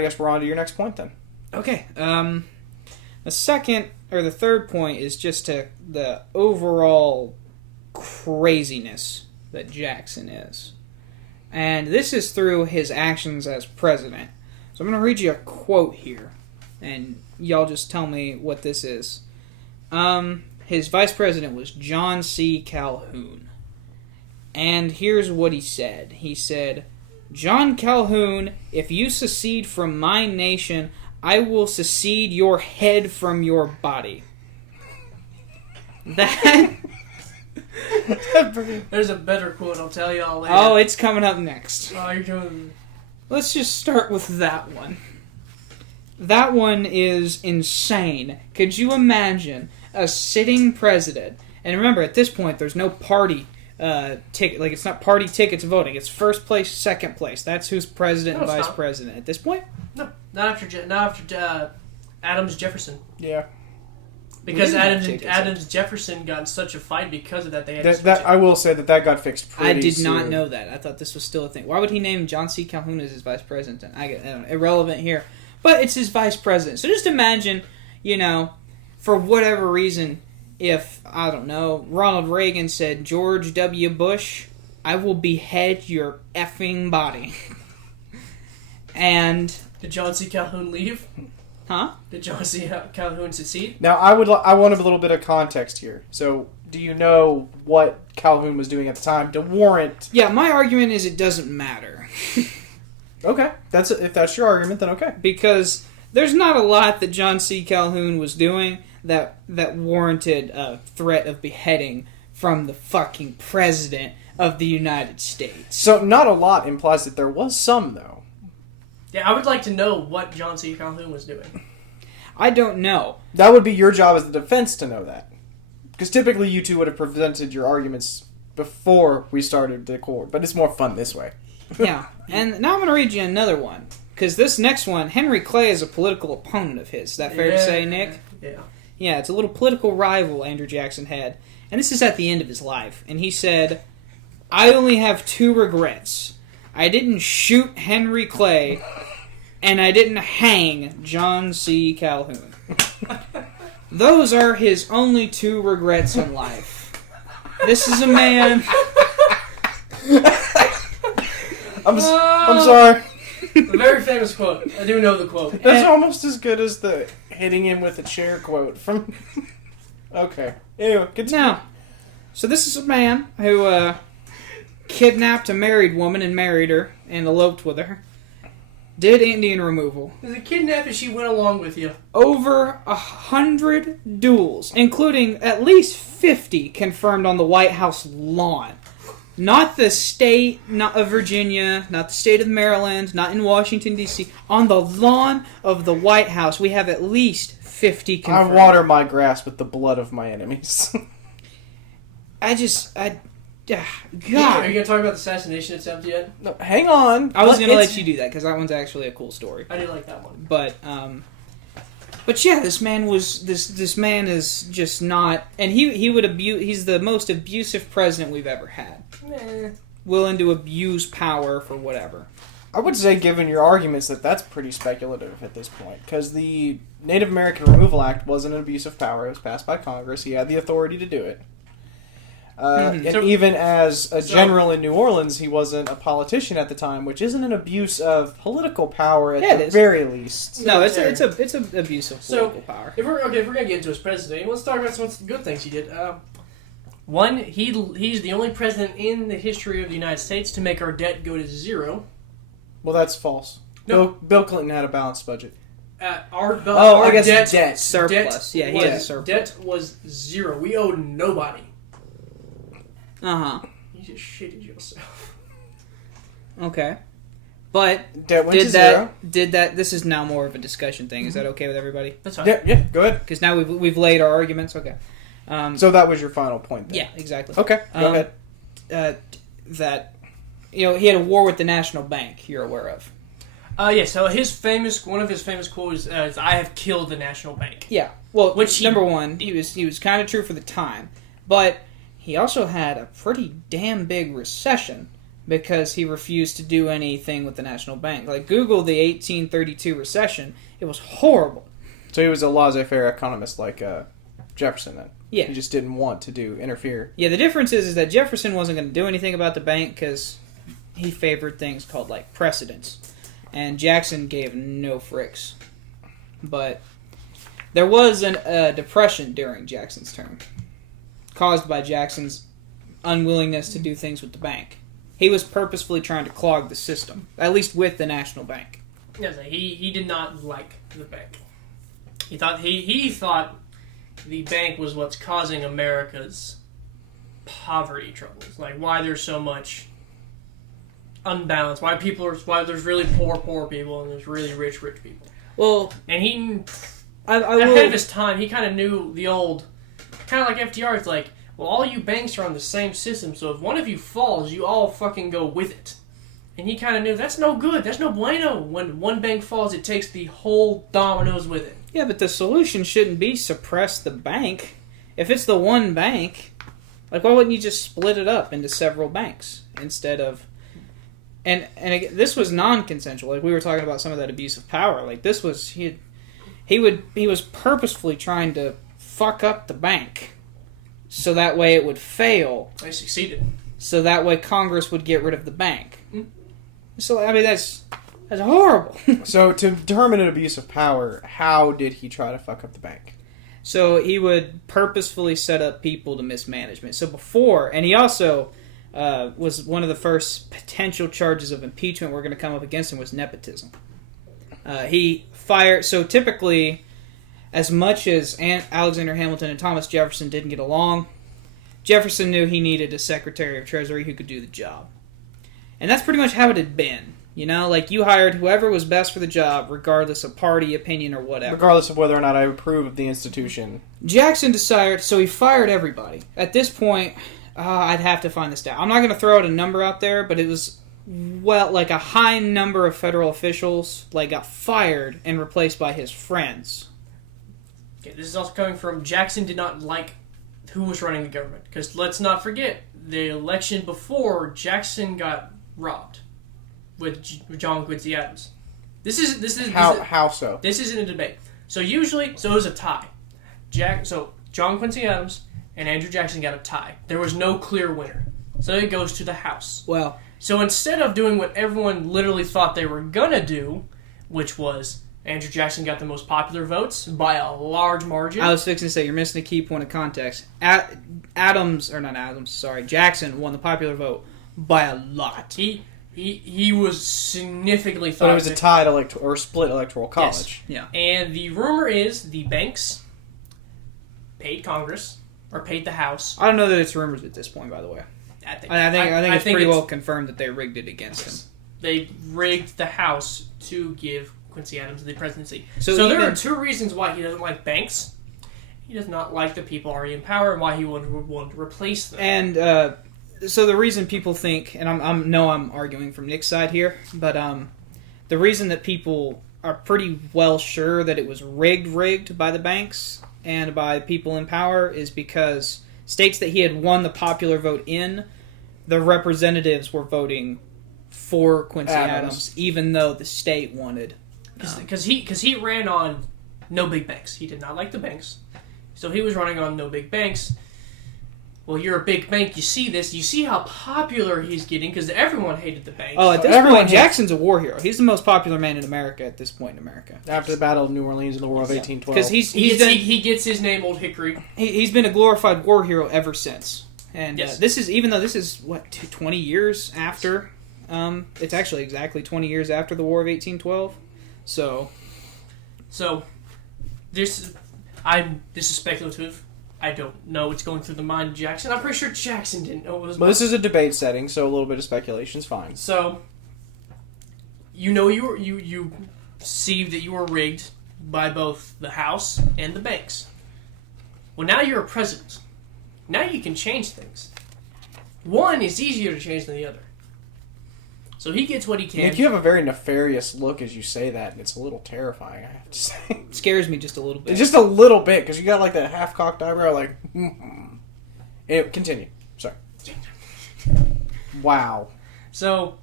guess we're on to your next point then. Okay. The third point is just the overall craziness that Jackson is. And this is through his actions as president. So I'm going to read you a quote here, and y'all just tell me what this is. His vice president was John C. Calhoun. And here's what he said. He said, "John Calhoun, if you secede from my nation, I will secede your head from your body." That... There's a better quote, I'll tell y'all later. Oh, it's coming up next. Oh, you're doing... Let's just start with that one. That one is insane. Could you imagine a sitting president? And remember, at this point, there's no party ticket. Like, it's not party tickets voting. It's first place, second place. That's who's president and vice president at this point. No, not after Adams Jefferson. Yeah. Because Adams Jefferson got in such a fight because of that. They had I will say that got fixed pretty I did soon. not know that. I thought this was still a thing. Why would he name John C. Calhoun as his vice president? I don't know, irrelevant here. But it's his vice president. So just imagine, for whatever reason, if, I don't know, Ronald Reagan said, "George W. Bush, I will behead your effing body." And... Did John C. Calhoun leave? Huh? Did John C. Calhoun secede? Now, I want a little bit of context here. So, do you know what Calhoun was doing at the time to warrant... Yeah, my argument is it doesn't matter. Okay. If that's your argument, then okay. Because there's not a lot that John C. Calhoun was doing that warranted a threat of beheading from the fucking president of the United States. So, not a lot implies that there was some, though. Yeah, I would like to know what John C. Calhoun was doing. I don't know. That would be your job as the defense to know that. Because typically you two would have presented your arguments before we started the court. But it's more fun this way. Yeah. And now I'm going to read you another one. Because this next one, Henry Clay is a political opponent of his. Is that fair to say, Nick? Yeah. Yeah, it's a little political rival Andrew Jackson had. And this is at the end of his life. And he said, "I only have 2 regrets. I didn't shoot Henry Clay, and I didn't hang John C. Calhoun." Those are his only 2 regrets in life. This is a man... I'm sorry. A very famous quote. I do know the quote. That's almost as good as the hitting him with a chair quote from... Okay. Anyway, continue. Now, so this is a man who kidnapped a married woman and married her and eloped with her. Did Indian removal. There's a kidnap and she went along with you. Over 100 duels, including at least 50 confirmed on the White House lawn. Not the state of Virginia, not the state of Maryland, not in Washington, D.C. On the lawn of the White House, we have at least 50 confirmed. I water my grass with the blood of my enemies. God. Are you going to talk about the assassination attempt yet? No, hang on. I was going to let you do that, because that one's actually a cool story. I do like that one. But yeah, this man is just not, and he would abuse. He's the most abusive president we've ever had. Willing to abuse power for whatever. I would say, given your arguments, that's pretty speculative at this point, because the Native American Removal Act wasn't an abuse of power. It was passed by Congress. He had the authority to do it. And even as a general in New Orleans, he wasn't a politician at the time, which isn't an abuse of political power at the very least. No, it's an abuse of political power. If we're gonna get into his presidency, let's talk about some good things he did. One, he's the only president in the history of the United States to make our debt go to 0. Well, that's false. No. Bill Clinton had a balanced budget. Our debt surplus. He had a surplus. Debt was 0. We owed nobody. Uh-huh. You just shitted yourself. Okay. But debt went to 0. This is now more of a discussion thing. Is that okay with everybody? That's fine. Yeah, go ahead. Because now we've laid our arguments. Okay. So that was your final point then? Yeah, exactly. Okay, go ahead. That, he had a war with the National Bank, you're aware of. Yeah, so one of his famous quotes is, "I have killed the National Bank." Yeah. Well, number one, he was kind of true for the time, but he also had a pretty damn big recession because he refused to do anything with the National Bank. Like, Google the 1832 recession. It was horrible. So he was a laissez-faire economist like Jefferson then? Yeah. He just didn't want to interfere. Yeah, the difference is that Jefferson wasn't going to do anything about the bank because he favored things called like precedents, and Jackson gave no fricks. But there was a depression during Jackson's term, caused by Jackson's unwillingness to do things with the bank. He was purposefully trying to clog the system, at least with the national bank. Yes, he did not like the bank. He thought the bank was what's causing America's poverty troubles. Like why there's so much unbalance. Why there's really poor people and there's really rich people. Well, and he ahead of his time, he kind of knew the old, kind of like FDR. It's like, well, all you banks are on the same system, so if one of you falls, you all fucking go with it. And he kind of knew that's no good. That's no bueno. When one bank falls, it takes the whole dominoes with it. Yeah, but the solution shouldn't be suppress the bank. If it's the one bank, like why wouldn't you just split it up into several banks instead of? And again, this was non-consensual. Like we were talking about some of that abuse of power. Like this was he was purposefully trying to fuck up the bank, so that way it would fail. They succeeded. So that way Congress would get rid of the bank. Mm-hmm. So I mean that's horrible. So to determine an abuse of power, how did he try to fuck up the bank? So he would purposefully set up people to mismanagement. So before, and he also was one of the first potential charges of impeachment we're going to come up against him was nepotism. He fired. So typically, as much as Alexander Hamilton and Thomas Jefferson didn't get along, Jefferson knew he needed a Secretary of Treasury who could do the job. And that's pretty much how it had been. You know, like you hired whoever was best for the job, regardless of party, opinion, or whatever. Regardless of whether or not I approve of the institution. Jackson decided, so he fired everybody. At this point, I'd have to find this down. I'm not going to throw out a number out there, but it was, well, like a high number of federal officials like got fired and replaced by his friends. Okay, this is also coming from Jackson did not like who was running the government. Because let's not forget, the election before, Jackson got robbed with John Quincy Adams. How so? This isn't a debate. So usually, it was a tie. So John Quincy Adams and Andrew Jackson got a tie. There was no clear winner. So it goes to the House. Well, so instead of doing what everyone literally thought they were gonna do, which was Andrew Jackson got the most popular votes by a large margin. I was fixing to say, you're missing a key point of context. Jackson won the popular vote by a lot. He was significantly thought. But it was a tied or split electoral college. Yes. Yeah. And the rumor is the banks paid Congress or paid the House. I don't know that it's rumors at this point, by the way. I think it's pretty well confirmed that they rigged it against him. They rigged the House to give Quincy Adams the presidency. So there are two reasons why he doesn't like banks. He does not like the people already in power, and why he would want to replace them. And so the reason people think, and I'm arguing from Nick's side here, but the reason that people are pretty well sure that it was rigged by the banks and by people in power is because states that he had won the popular vote in, the representatives were voting for Quincy Adams even though the state wanted. Because he ran on no big banks. He did not like the banks. So he was running on no big banks. Well, you're a big bank. You see this. You see how popular he's getting because everyone hated the banks. Oh, at this point, Jackson's a war hero. He's the most popular man in America at this point in America. After the Battle of New Orleans in the War of 1812. Because he gets his name, Old Hickory. He's been a glorified war hero ever since. And yes. This is 20 years after. It's actually exactly 20 years after the War of 1812. So this is speculative. I don't know what's going through the mind of Jackson. I'm pretty sure Jackson didn't know what was. But this is a debate setting, so a little bit of speculation is fine. So, you see that you were rigged by both the House and the banks. Well, now you're a president. Now you can change things. One is easier to change than the other. So he gets what he can. Nick, you have a very nefarious look as you say that, and it's a little terrifying, I have to say. It scares me just a little bit. Just a little bit, because you got like that half-cocked eyebrow, like, Anyway, continue. Sorry. Wow. So,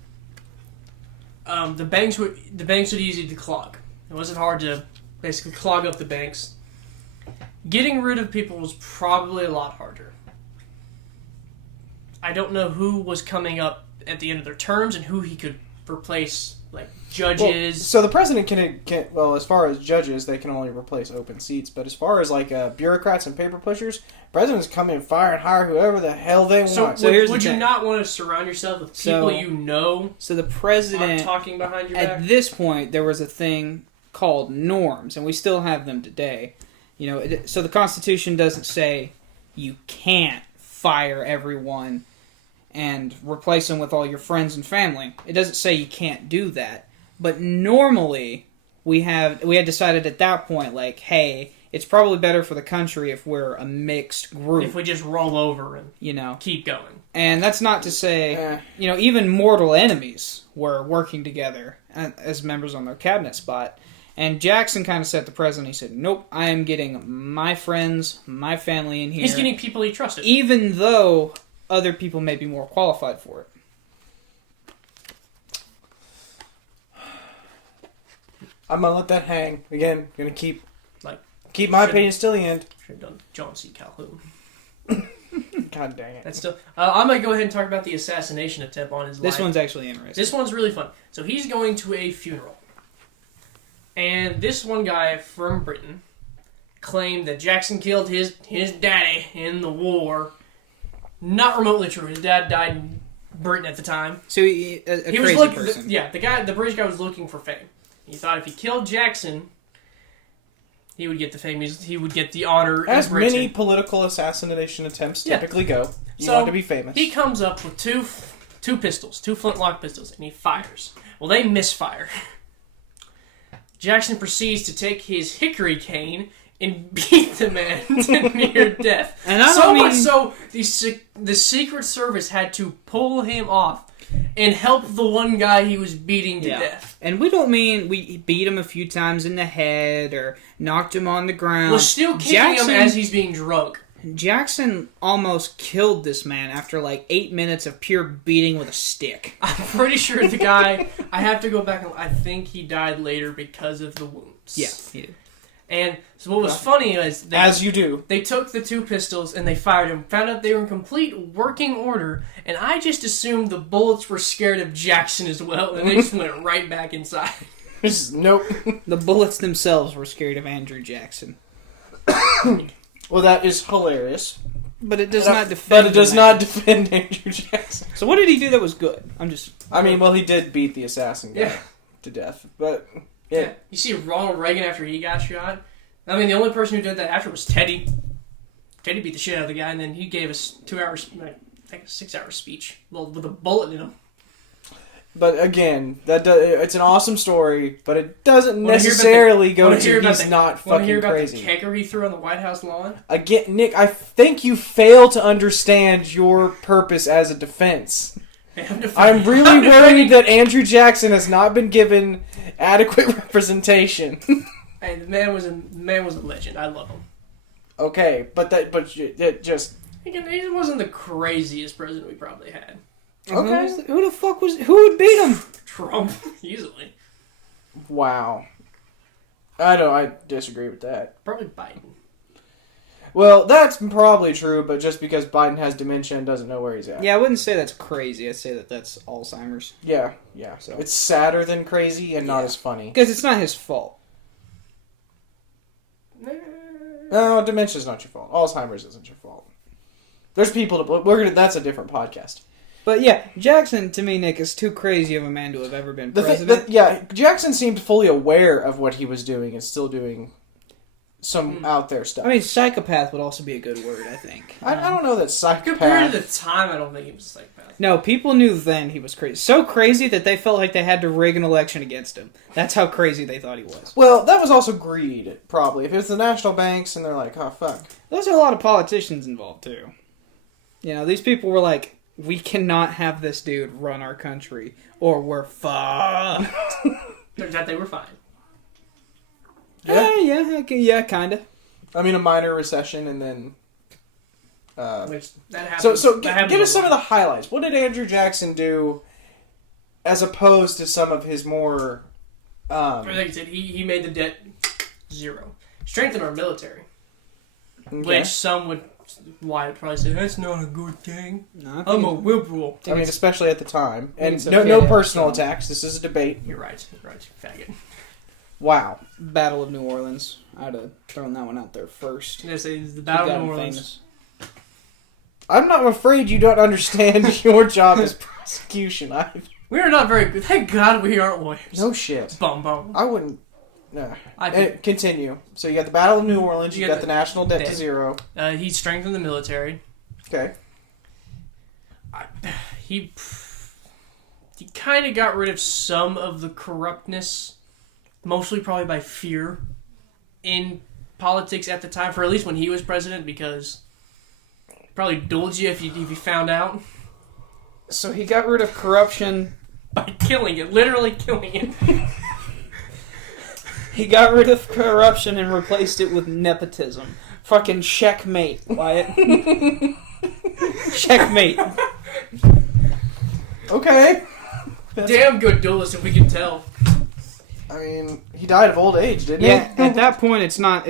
the banks were easy to clog. It wasn't hard to basically clog up the banks. Getting rid of people was probably a lot harder. I don't know who was coming up at the end of their terms and who he could replace, like judges. Well, so the president can well, as far as judges, they can only replace open seats. But as far as like bureaucrats and paper pushers, presidents come in, fire and hire whoever the hell they want. So would you not want to surround yourself with people you know? So the president aren't talking behind your back? At this point, there was a thing called norms, and we still have them today. You know, so the Constitution doesn't say you can't fire everyone and replace them with all your friends and family. It doesn't say you can't do that. But normally, we had decided at that point, like, hey, it's probably better for the country if we're a mixed group. If we just roll over and keep going. And that's not to say, even mortal enemies were working together as members on their cabinet spot. And Jackson kind of set the precedent. He said, nope, I am getting my friends, my family in here. He's getting people he trusted. Even though other people may be more qualified for it. I'm going to let that hang. Again, going to keep my opinion still the end. Should have done John C. Calhoun. God dang it. That's still. I'm going to go ahead and talk about the assassination attempt on his life. This one's actually interesting. This one's really fun. So he's going to a funeral. And this one guy from Britain claimed that Jackson killed his daddy in the war. Not remotely true. His dad died in Britain at the time. So he was crazy looking, person. the British guy was looking for fame. He thought if he killed Jackson, he would get the fame. He would get the honor. As many political assassination attempts typically go. You want to be famous. He comes up with two pistols, two flintlock pistols, and he fires. Well, they misfire. Jackson proceeds to take his hickory cane and beat the man to near death. And much so, the Secret Service had to pull him off and help the one guy he was beating to death. And we don't mean we beat him a few times in the head or knocked him on the ground. We're still kicking him as he's being drunk. Jackson almost killed this man after like 8 minutes of pure beating with a stick. I'm pretty sure the guy, I have to go back and I think he died later because of the wounds. Yeah, he did. And so what was funny is... As you do. They took the two pistols and they fired them, found out they were in complete working order, and I just assumed the bullets were scared of Jackson as well, and they just went right back inside. Nope. The bullets themselves were scared of Andrew Jackson. Well, that is hilarious. But it does not defend Andrew Jackson. So what did he do that was good? He did beat the assassin guy to death. But, yeah. You see Ronald Reagan after he got shot? I mean, the only person who did that after was Teddy. Teddy beat the shit out of the guy, and then he gave us 2 hours, I think a 6-hour speech with a bullet in him. But again, it's an awesome story, but it doesn't necessarily go to he's not fucking crazy. Want to hear about the kegger he threw on the White House lawn? Again, Nick, I think you fail to understand your purpose as a defense. I'm really worried that Andrew Jackson has not been given adequate representation. Hey, the man was a legend. I love him. Okay, it just... He wasn't the craziest president we probably had. Okay. Who would beat him? Trump, easily. Wow. I disagree with that. Probably Biden. Well, that's probably true, but just because Biden has dementia and doesn't know where he's at. Yeah, I wouldn't say that's crazy. I'd say that's Alzheimer's. Yeah. So it's sadder than crazy and not as funny. Because it's not his fault. No, dementia's not your fault. Alzheimer's isn't your fault. There's people that's a different podcast. But yeah, Jackson, to me, Nick, is too crazy of a man to have ever been president. Jackson seemed fully aware of what he was doing and still doing some out there stuff. I mean, psychopath would also be a good word, I think. I don't know that psychopath... Compared to the time, I don't think he was a psychopath. No, people knew then he was crazy. So crazy that they felt like they had to rig an election against him. That's how crazy they thought he was. Well, that was also greed, probably. If it's the national banks and they're like, oh, fuck. There's a lot of politicians involved, too. You know, these people were like... We cannot have this dude run our country, or we're fucked. Turns out they were fine. Yeah, kind of. I mean, a minor recession, and then... Which, that happens. So give us some of the highlights. What did Andrew Jackson do, as opposed to some of his more... Like I said, he made the debt zero. Strengthened our military. Okay. Which some would Wyatt probably said, that's not a good thing. No, I'm a liberal. I mean, especially at the time. And it's no, okay no to personal have some- attacks. This is a debate. You're right, faggot. Wow. Battle of New Orleans. I'd have thrown that one out there first. I'm going to say the Keep Battle that of New one Orleans. famous. I'm not afraid you don't understand your job as prosecution. We are not very good. Thank God we aren't lawyers. No shit. Bum bum. I wouldn't. No. I think Continue. So you got the Battle of New Orleans. You You got got the national debt to debt. zero. he strengthened the military. Okay. He kind of got rid of some of the corruptness, mostly probably by fear, in politics at the time, for at least when he was president, because he probably dueled you if you found out. So he got rid of corruption. By killing it, literally killing it. He got rid of corruption and replaced it with nepotism. Fucking checkmate, Wyatt. Checkmate. Okay. Damn good duelist, if we can tell. I mean, he died of old age, didn't Yeah, he? at that point, it's not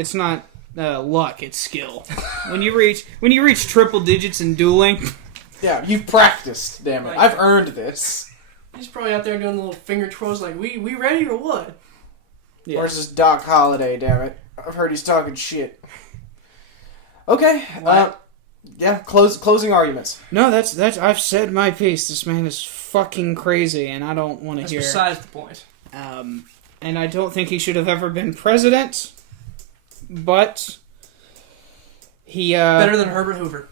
luck, it's skill. When you reach triple digits in dueling, Yeah, you've practiced, damn it. Like- I've earned this. He's probably out there doing the little finger twirls like, we ready or what? yeah. Where's this Doc Holliday, damn it? I've heard he's talking shit. Okay. What? Yeah, closing arguments. No, that's I've said my piece. This man is fucking crazy, and I don't want to That's hear. besides the point. And I don't think he should have ever been president. But he Better than Herbert Hoover.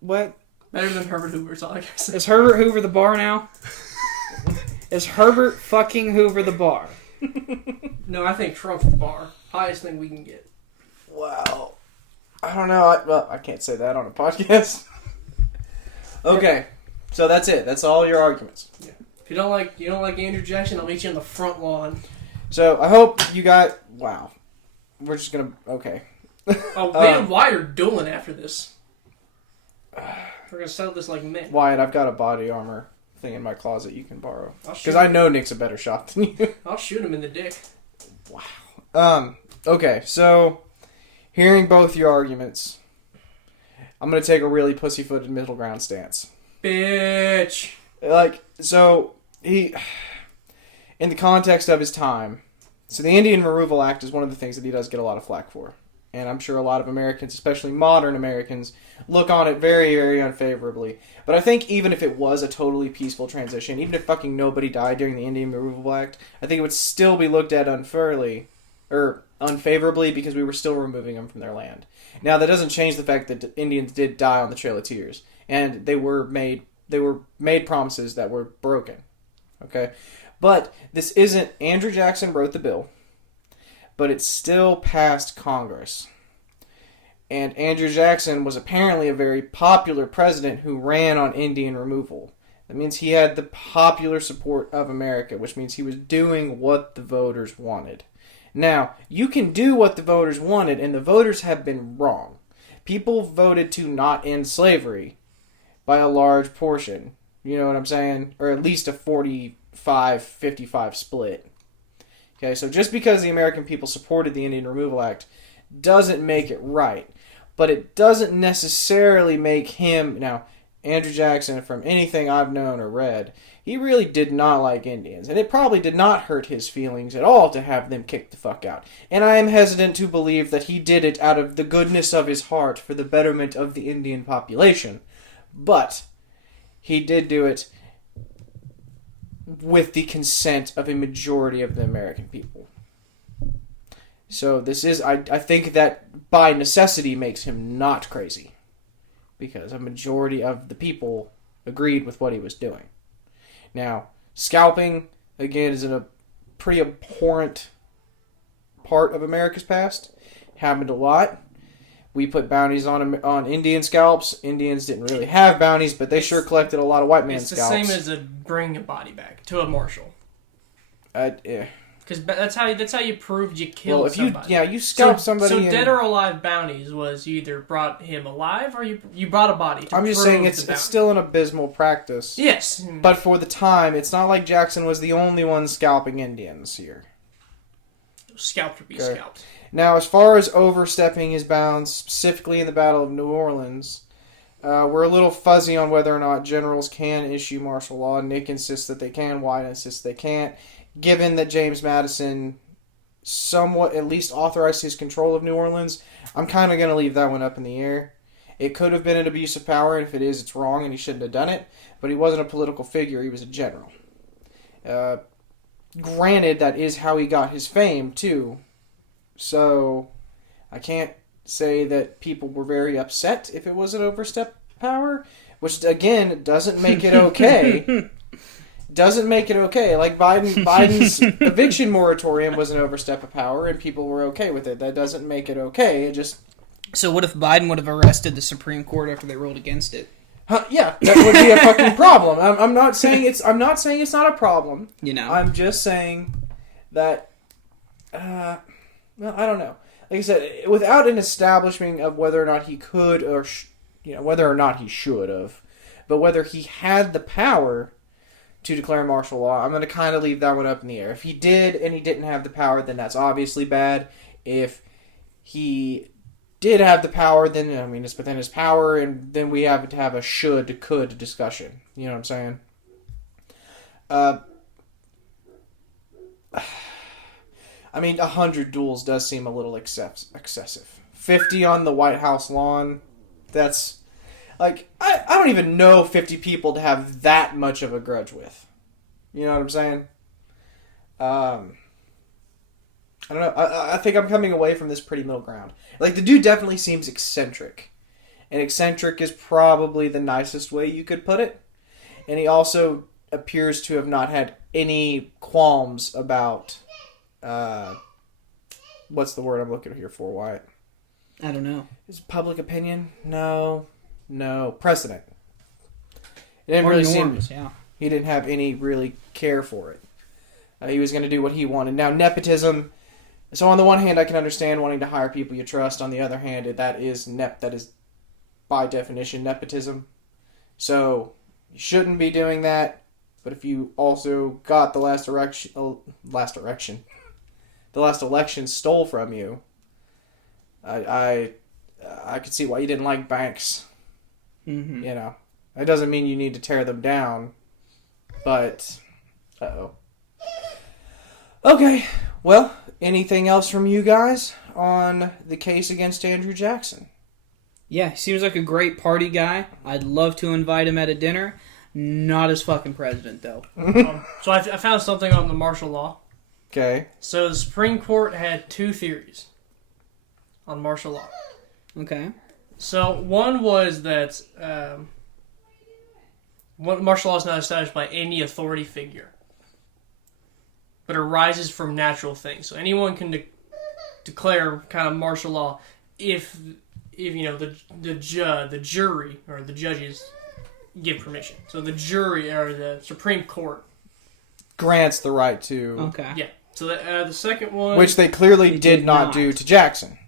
What Better than Herbert Hoover, is all I gotta say. is Herbert Hoover the bar now? Is Herbert fucking Hoover the bar? No, I think Trump's the bar. Highest thing we can get. Wow. I don't know. I can't say that on a podcast. Okay. So that's it. That's all your arguments. If you don't like Andrew Jackson, I'll meet you on the front lawn. So I hope you got... Wow. We're just going to... Okay. Oh, me and Wyatt are dueling after this. We're gonna settle this like men. Wyatt, I've got a body armor thing in my closet you can borrow. I'll shoot Because I him. know Nick's a better shot than you. I'll shoot him in the dick. Okay, so hearing both your arguments, I'm going to take a really pussyfooted middle ground stance. Bitch. Like, so he, in the context of his time, so the Indian Removal Act is one of the things that he does get a lot of flack for. And I'm sure a lot of Americans, especially modern Americans, look on it very, very unfavorably. But I think even if it was a totally peaceful transition, even if fucking nobody died during the Indian Removal Act, I think it would still be looked at unfairly, or unfavorably, because we were still removing them from their land. Now, that doesn't change the fact that the Indians did die on the Trail of Tears. And they were made promises that were broken. Okay? But this isn't... Andrew Jackson wrote the bill, but it still passed Congress. And Andrew Jackson was apparently a very popular president who ran on Indian removal. That means he had the popular support of America, which means he was doing what the voters wanted. Now, you can do what the voters wanted, and the voters have been wrong. People voted to not end slavery by a large portion. You know what I'm saying? Or at least a 45-55 split. Okay, so just because the American people supported the Indian Removal Act doesn't make it right. But it doesn't necessarily make him... Now, Andrew Jackson, from anything I've known or read, he really did not like Indians. And it probably did not hurt his feelings at all to have them kicked the fuck out. And I am hesitant to believe that he did it out of the goodness of his heart for the betterment of the Indian population. But he did do it with the consent of a majority of the American people. So this is, I think that by necessity makes him not crazy. Because a majority of the people agreed with what he was doing. Now, scalping, again, is a pretty abhorrent part of America's past. Happened a lot. We put bounties on Indian scalps. Indians didn't really have bounties, but they sure collected a lot of white man's It's the scalps. same as bringing a body back to a marshal. Yeah. Because that's how you proved you killed Well, if somebody. you scalp somebody. So and- dead or alive bounties was you either brought him alive or you brought a body. To I'm just prove saying the it's bounty. still an abysmal practice. Yes, But for the time, it's not like Jackson was the only one scalping Indians here. Scalped or be Okay. scalped. Now, as far as overstepping his bounds, specifically in the Battle of New Orleans, we're a little fuzzy on whether or not generals can issue martial law. Nick insists that they can. Wyatt insists they can't. Given that James Madison somewhat at least authorized his control of New Orleans, I'm kind of going to leave that one up in the air. It could have been an abuse of power, and if it is, it's wrong, and he shouldn't have done it. But he wasn't a political figure. He was a general. Granted, that is how he got his fame, too. So, I can't say that people were very upset if it was an overstep power, which, again, doesn't make it okay. Doesn't make it okay. Like, Biden's eviction moratorium was an overstep of power, and people were okay with it. That doesn't make it okay. It just... So what if Biden would have arrested the Supreme Court after they ruled against it? Yeah, that would be a fucking problem. I'm not saying it's not a problem. You know, I'm just saying that. Well, I don't know. Like I said, without an establishment of whether or not he could or whether or not he should have, but whether he had the power to declare martial law, I'm going to kind of leave that one up in the air. If he did and he didn't have the power, then that's obviously bad. If he did have the power, then, I mean, it's within his power, and then we have to have a should-could discussion. You know what I'm saying? I mean, 100 duels does seem a little excessive. 50 on the White House lawn, that's... Like, I don't even know 50 people to have that much of a grudge with. You know what I'm saying? I don't know. I think I'm coming away from this pretty middle ground. Like, the dude definitely seems eccentric. And eccentric is probably the nicest way you could put it. And he also appears to have not had any qualms about... what's the word I'm looking here for, Wyatt? I don't know. Is public opinion? No. Precedent. It didn't Or really norms, seem... yeah. He didn't have any really care for it. He was going to do what he wanted. Now, nepotism... So on the one hand, I can understand wanting to hire people you trust. On the other hand, that is by definition nepotism. So you shouldn't be doing that. But if you also got the last election stole from you, I could see why you didn't like banks. Mm-hmm. You know, that doesn't mean you need to tear them down. But okay, well. Anything else from you guys on the case against Andrew Jackson? Yeah, he seems like a great party guy. I'd love to invite him at a dinner. Not as fucking president, though. So I found something on the martial law. Okay. So the Supreme Court had two theories on martial law. Okay. So one was that martial law is not established by any authority figure, but arises from natural things. So anyone can declare kind of martial law if you know the jury or the judges give permission. So the jury or the Supreme Court grants the right to. Okay. Yeah. So the second one, Which they clearly did not do to Jackson.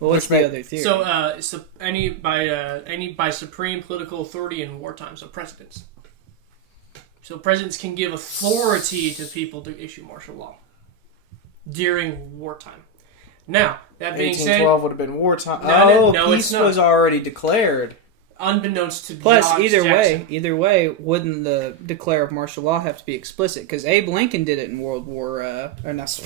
Well, what's the other theory? so any by supreme political authority in wartime. So presidents. So presidents can give authority to people to issue martial law during wartime. Now, that being said... 1812 would have been wartime. No, peace was already declared. Unbeknownst to Plus, Jackson. either way, wouldn't the declare of martial law have to be explicit? Because Abe Lincoln did it in World War, or not,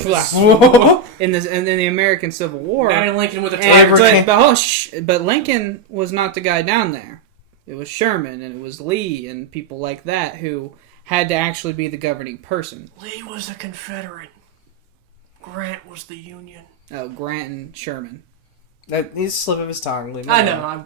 in the American Civil War. Not Lincoln with a But Lincoln was not the guy down there. It was Sherman, and it was Lee, and people like that who had to actually be the governing person. Lee was a Confederate. Grant was the Union. Oh, Grant and Sherman. He's a slip of his tongue. I know.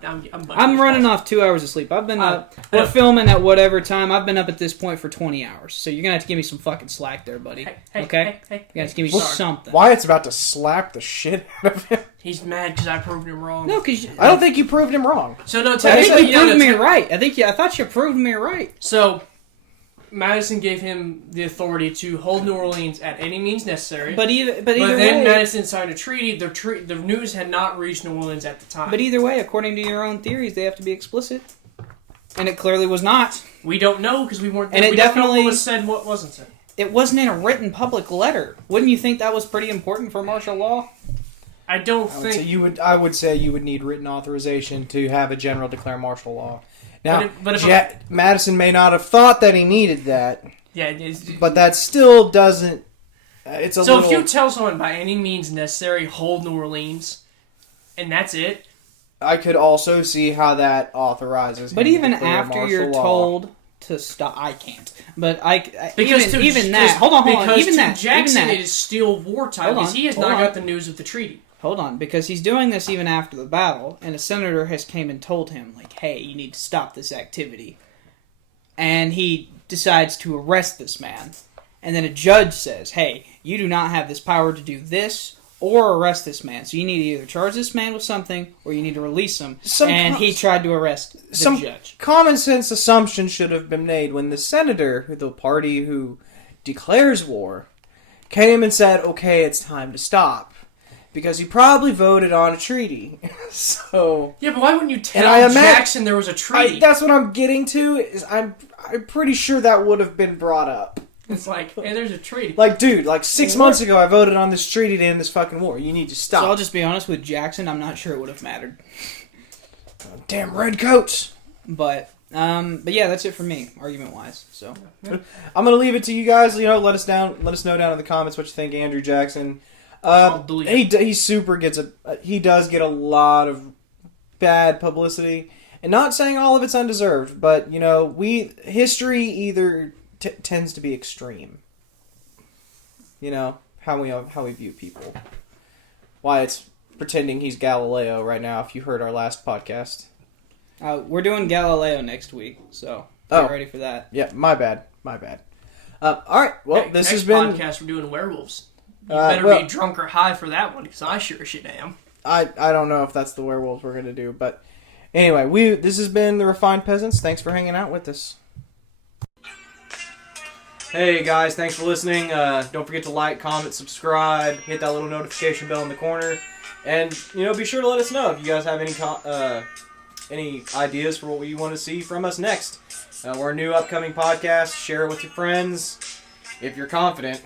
I'm running off 2 hours of sleep. I've been up. We're filming at whatever time. I've been up at this point for 20 hours. So you're gonna have to give me some fucking slack there, buddy. Okay? You have to give me something. Wyatt's about to slap the shit out of him. He's mad because I proved him wrong. No, because I don't think you proved him wrong. So no, I think you proved me right. I thought you proved me right. So Madison gave him the authority to hold New Orleans at any means necessary. But either then way, Madison signed a treaty. The news had not reached New Orleans at the time. But either way, according to your own theories, they have to be explicit, and it clearly was not. We don't know because we weren't. And it we definitely don't know what was said, what wasn't said. it wasn't in a written public letter. Wouldn't you think that was pretty important for martial law? I don't I would think... say you would need written authorization to have a general declare martial law. Now, Madison may not have thought that he needed that. Yeah, it is, but that still doesn't... It's a so little... if you tell someone by any means necessary, hold New Orleans, and that's it... I could also see how that authorizes But him even to declare after you're martial law. told to stop... I can't. But because even that... Hold on. Because even that, Jackson, even that, it is still wartime, because he has not got the news of the treaty. Hold on, because he's doing this even after the battle, and a senator has came and told him, like, hey, you need to stop this activity. And he decides to arrest this man. And then a judge says, hey, you do not have this power to do this or arrest this man. So you need to either charge this man with something or you need to release him. He tried to arrest the judge. Common sense assumption should have been made when the senator, the party who declares war, came and said, okay, it's time to stop. Because he probably voted on a treaty. So yeah, but why wouldn't you tell Jackson there was a treaty? That's what I'm getting to. Is I'm pretty sure that would have been brought up. It's like, hey, there's a treaty. Like, dude, 6 months ago I voted on this treaty to end this fucking war. You need to stop. So I'll just be honest with Jackson. I'm not sure it would have mattered. Damn redcoats. But yeah, that's it for me, argument wise. So I'm gonna leave it to you guys. You know, let us know down in the comments what you think, Andrew Jackson. He super gets he does get a lot of bad publicity, and not saying all of it's undeserved, but you know, history either tends to be extreme. You know how we view people. Why it's pretending he's Galileo right now. If you heard our last podcast, we're doing Galileo next week, so get ready for that. Yeah, my bad. All right, well, this has been podcast. We're doing werewolves. You better be drunk or high for that one, because I sure as shit am. I don't know if that's the werewolves we're going to do, but anyway, this has been the Refined Peasants. Thanks for hanging out with us. Hey guys, thanks for listening. Don't forget to like, comment, subscribe, hit that little notification bell in the corner, and be sure to let us know if you guys have any ideas for what you want to see from us next. We're a new upcoming podcast. Share it with your friends if you're confident.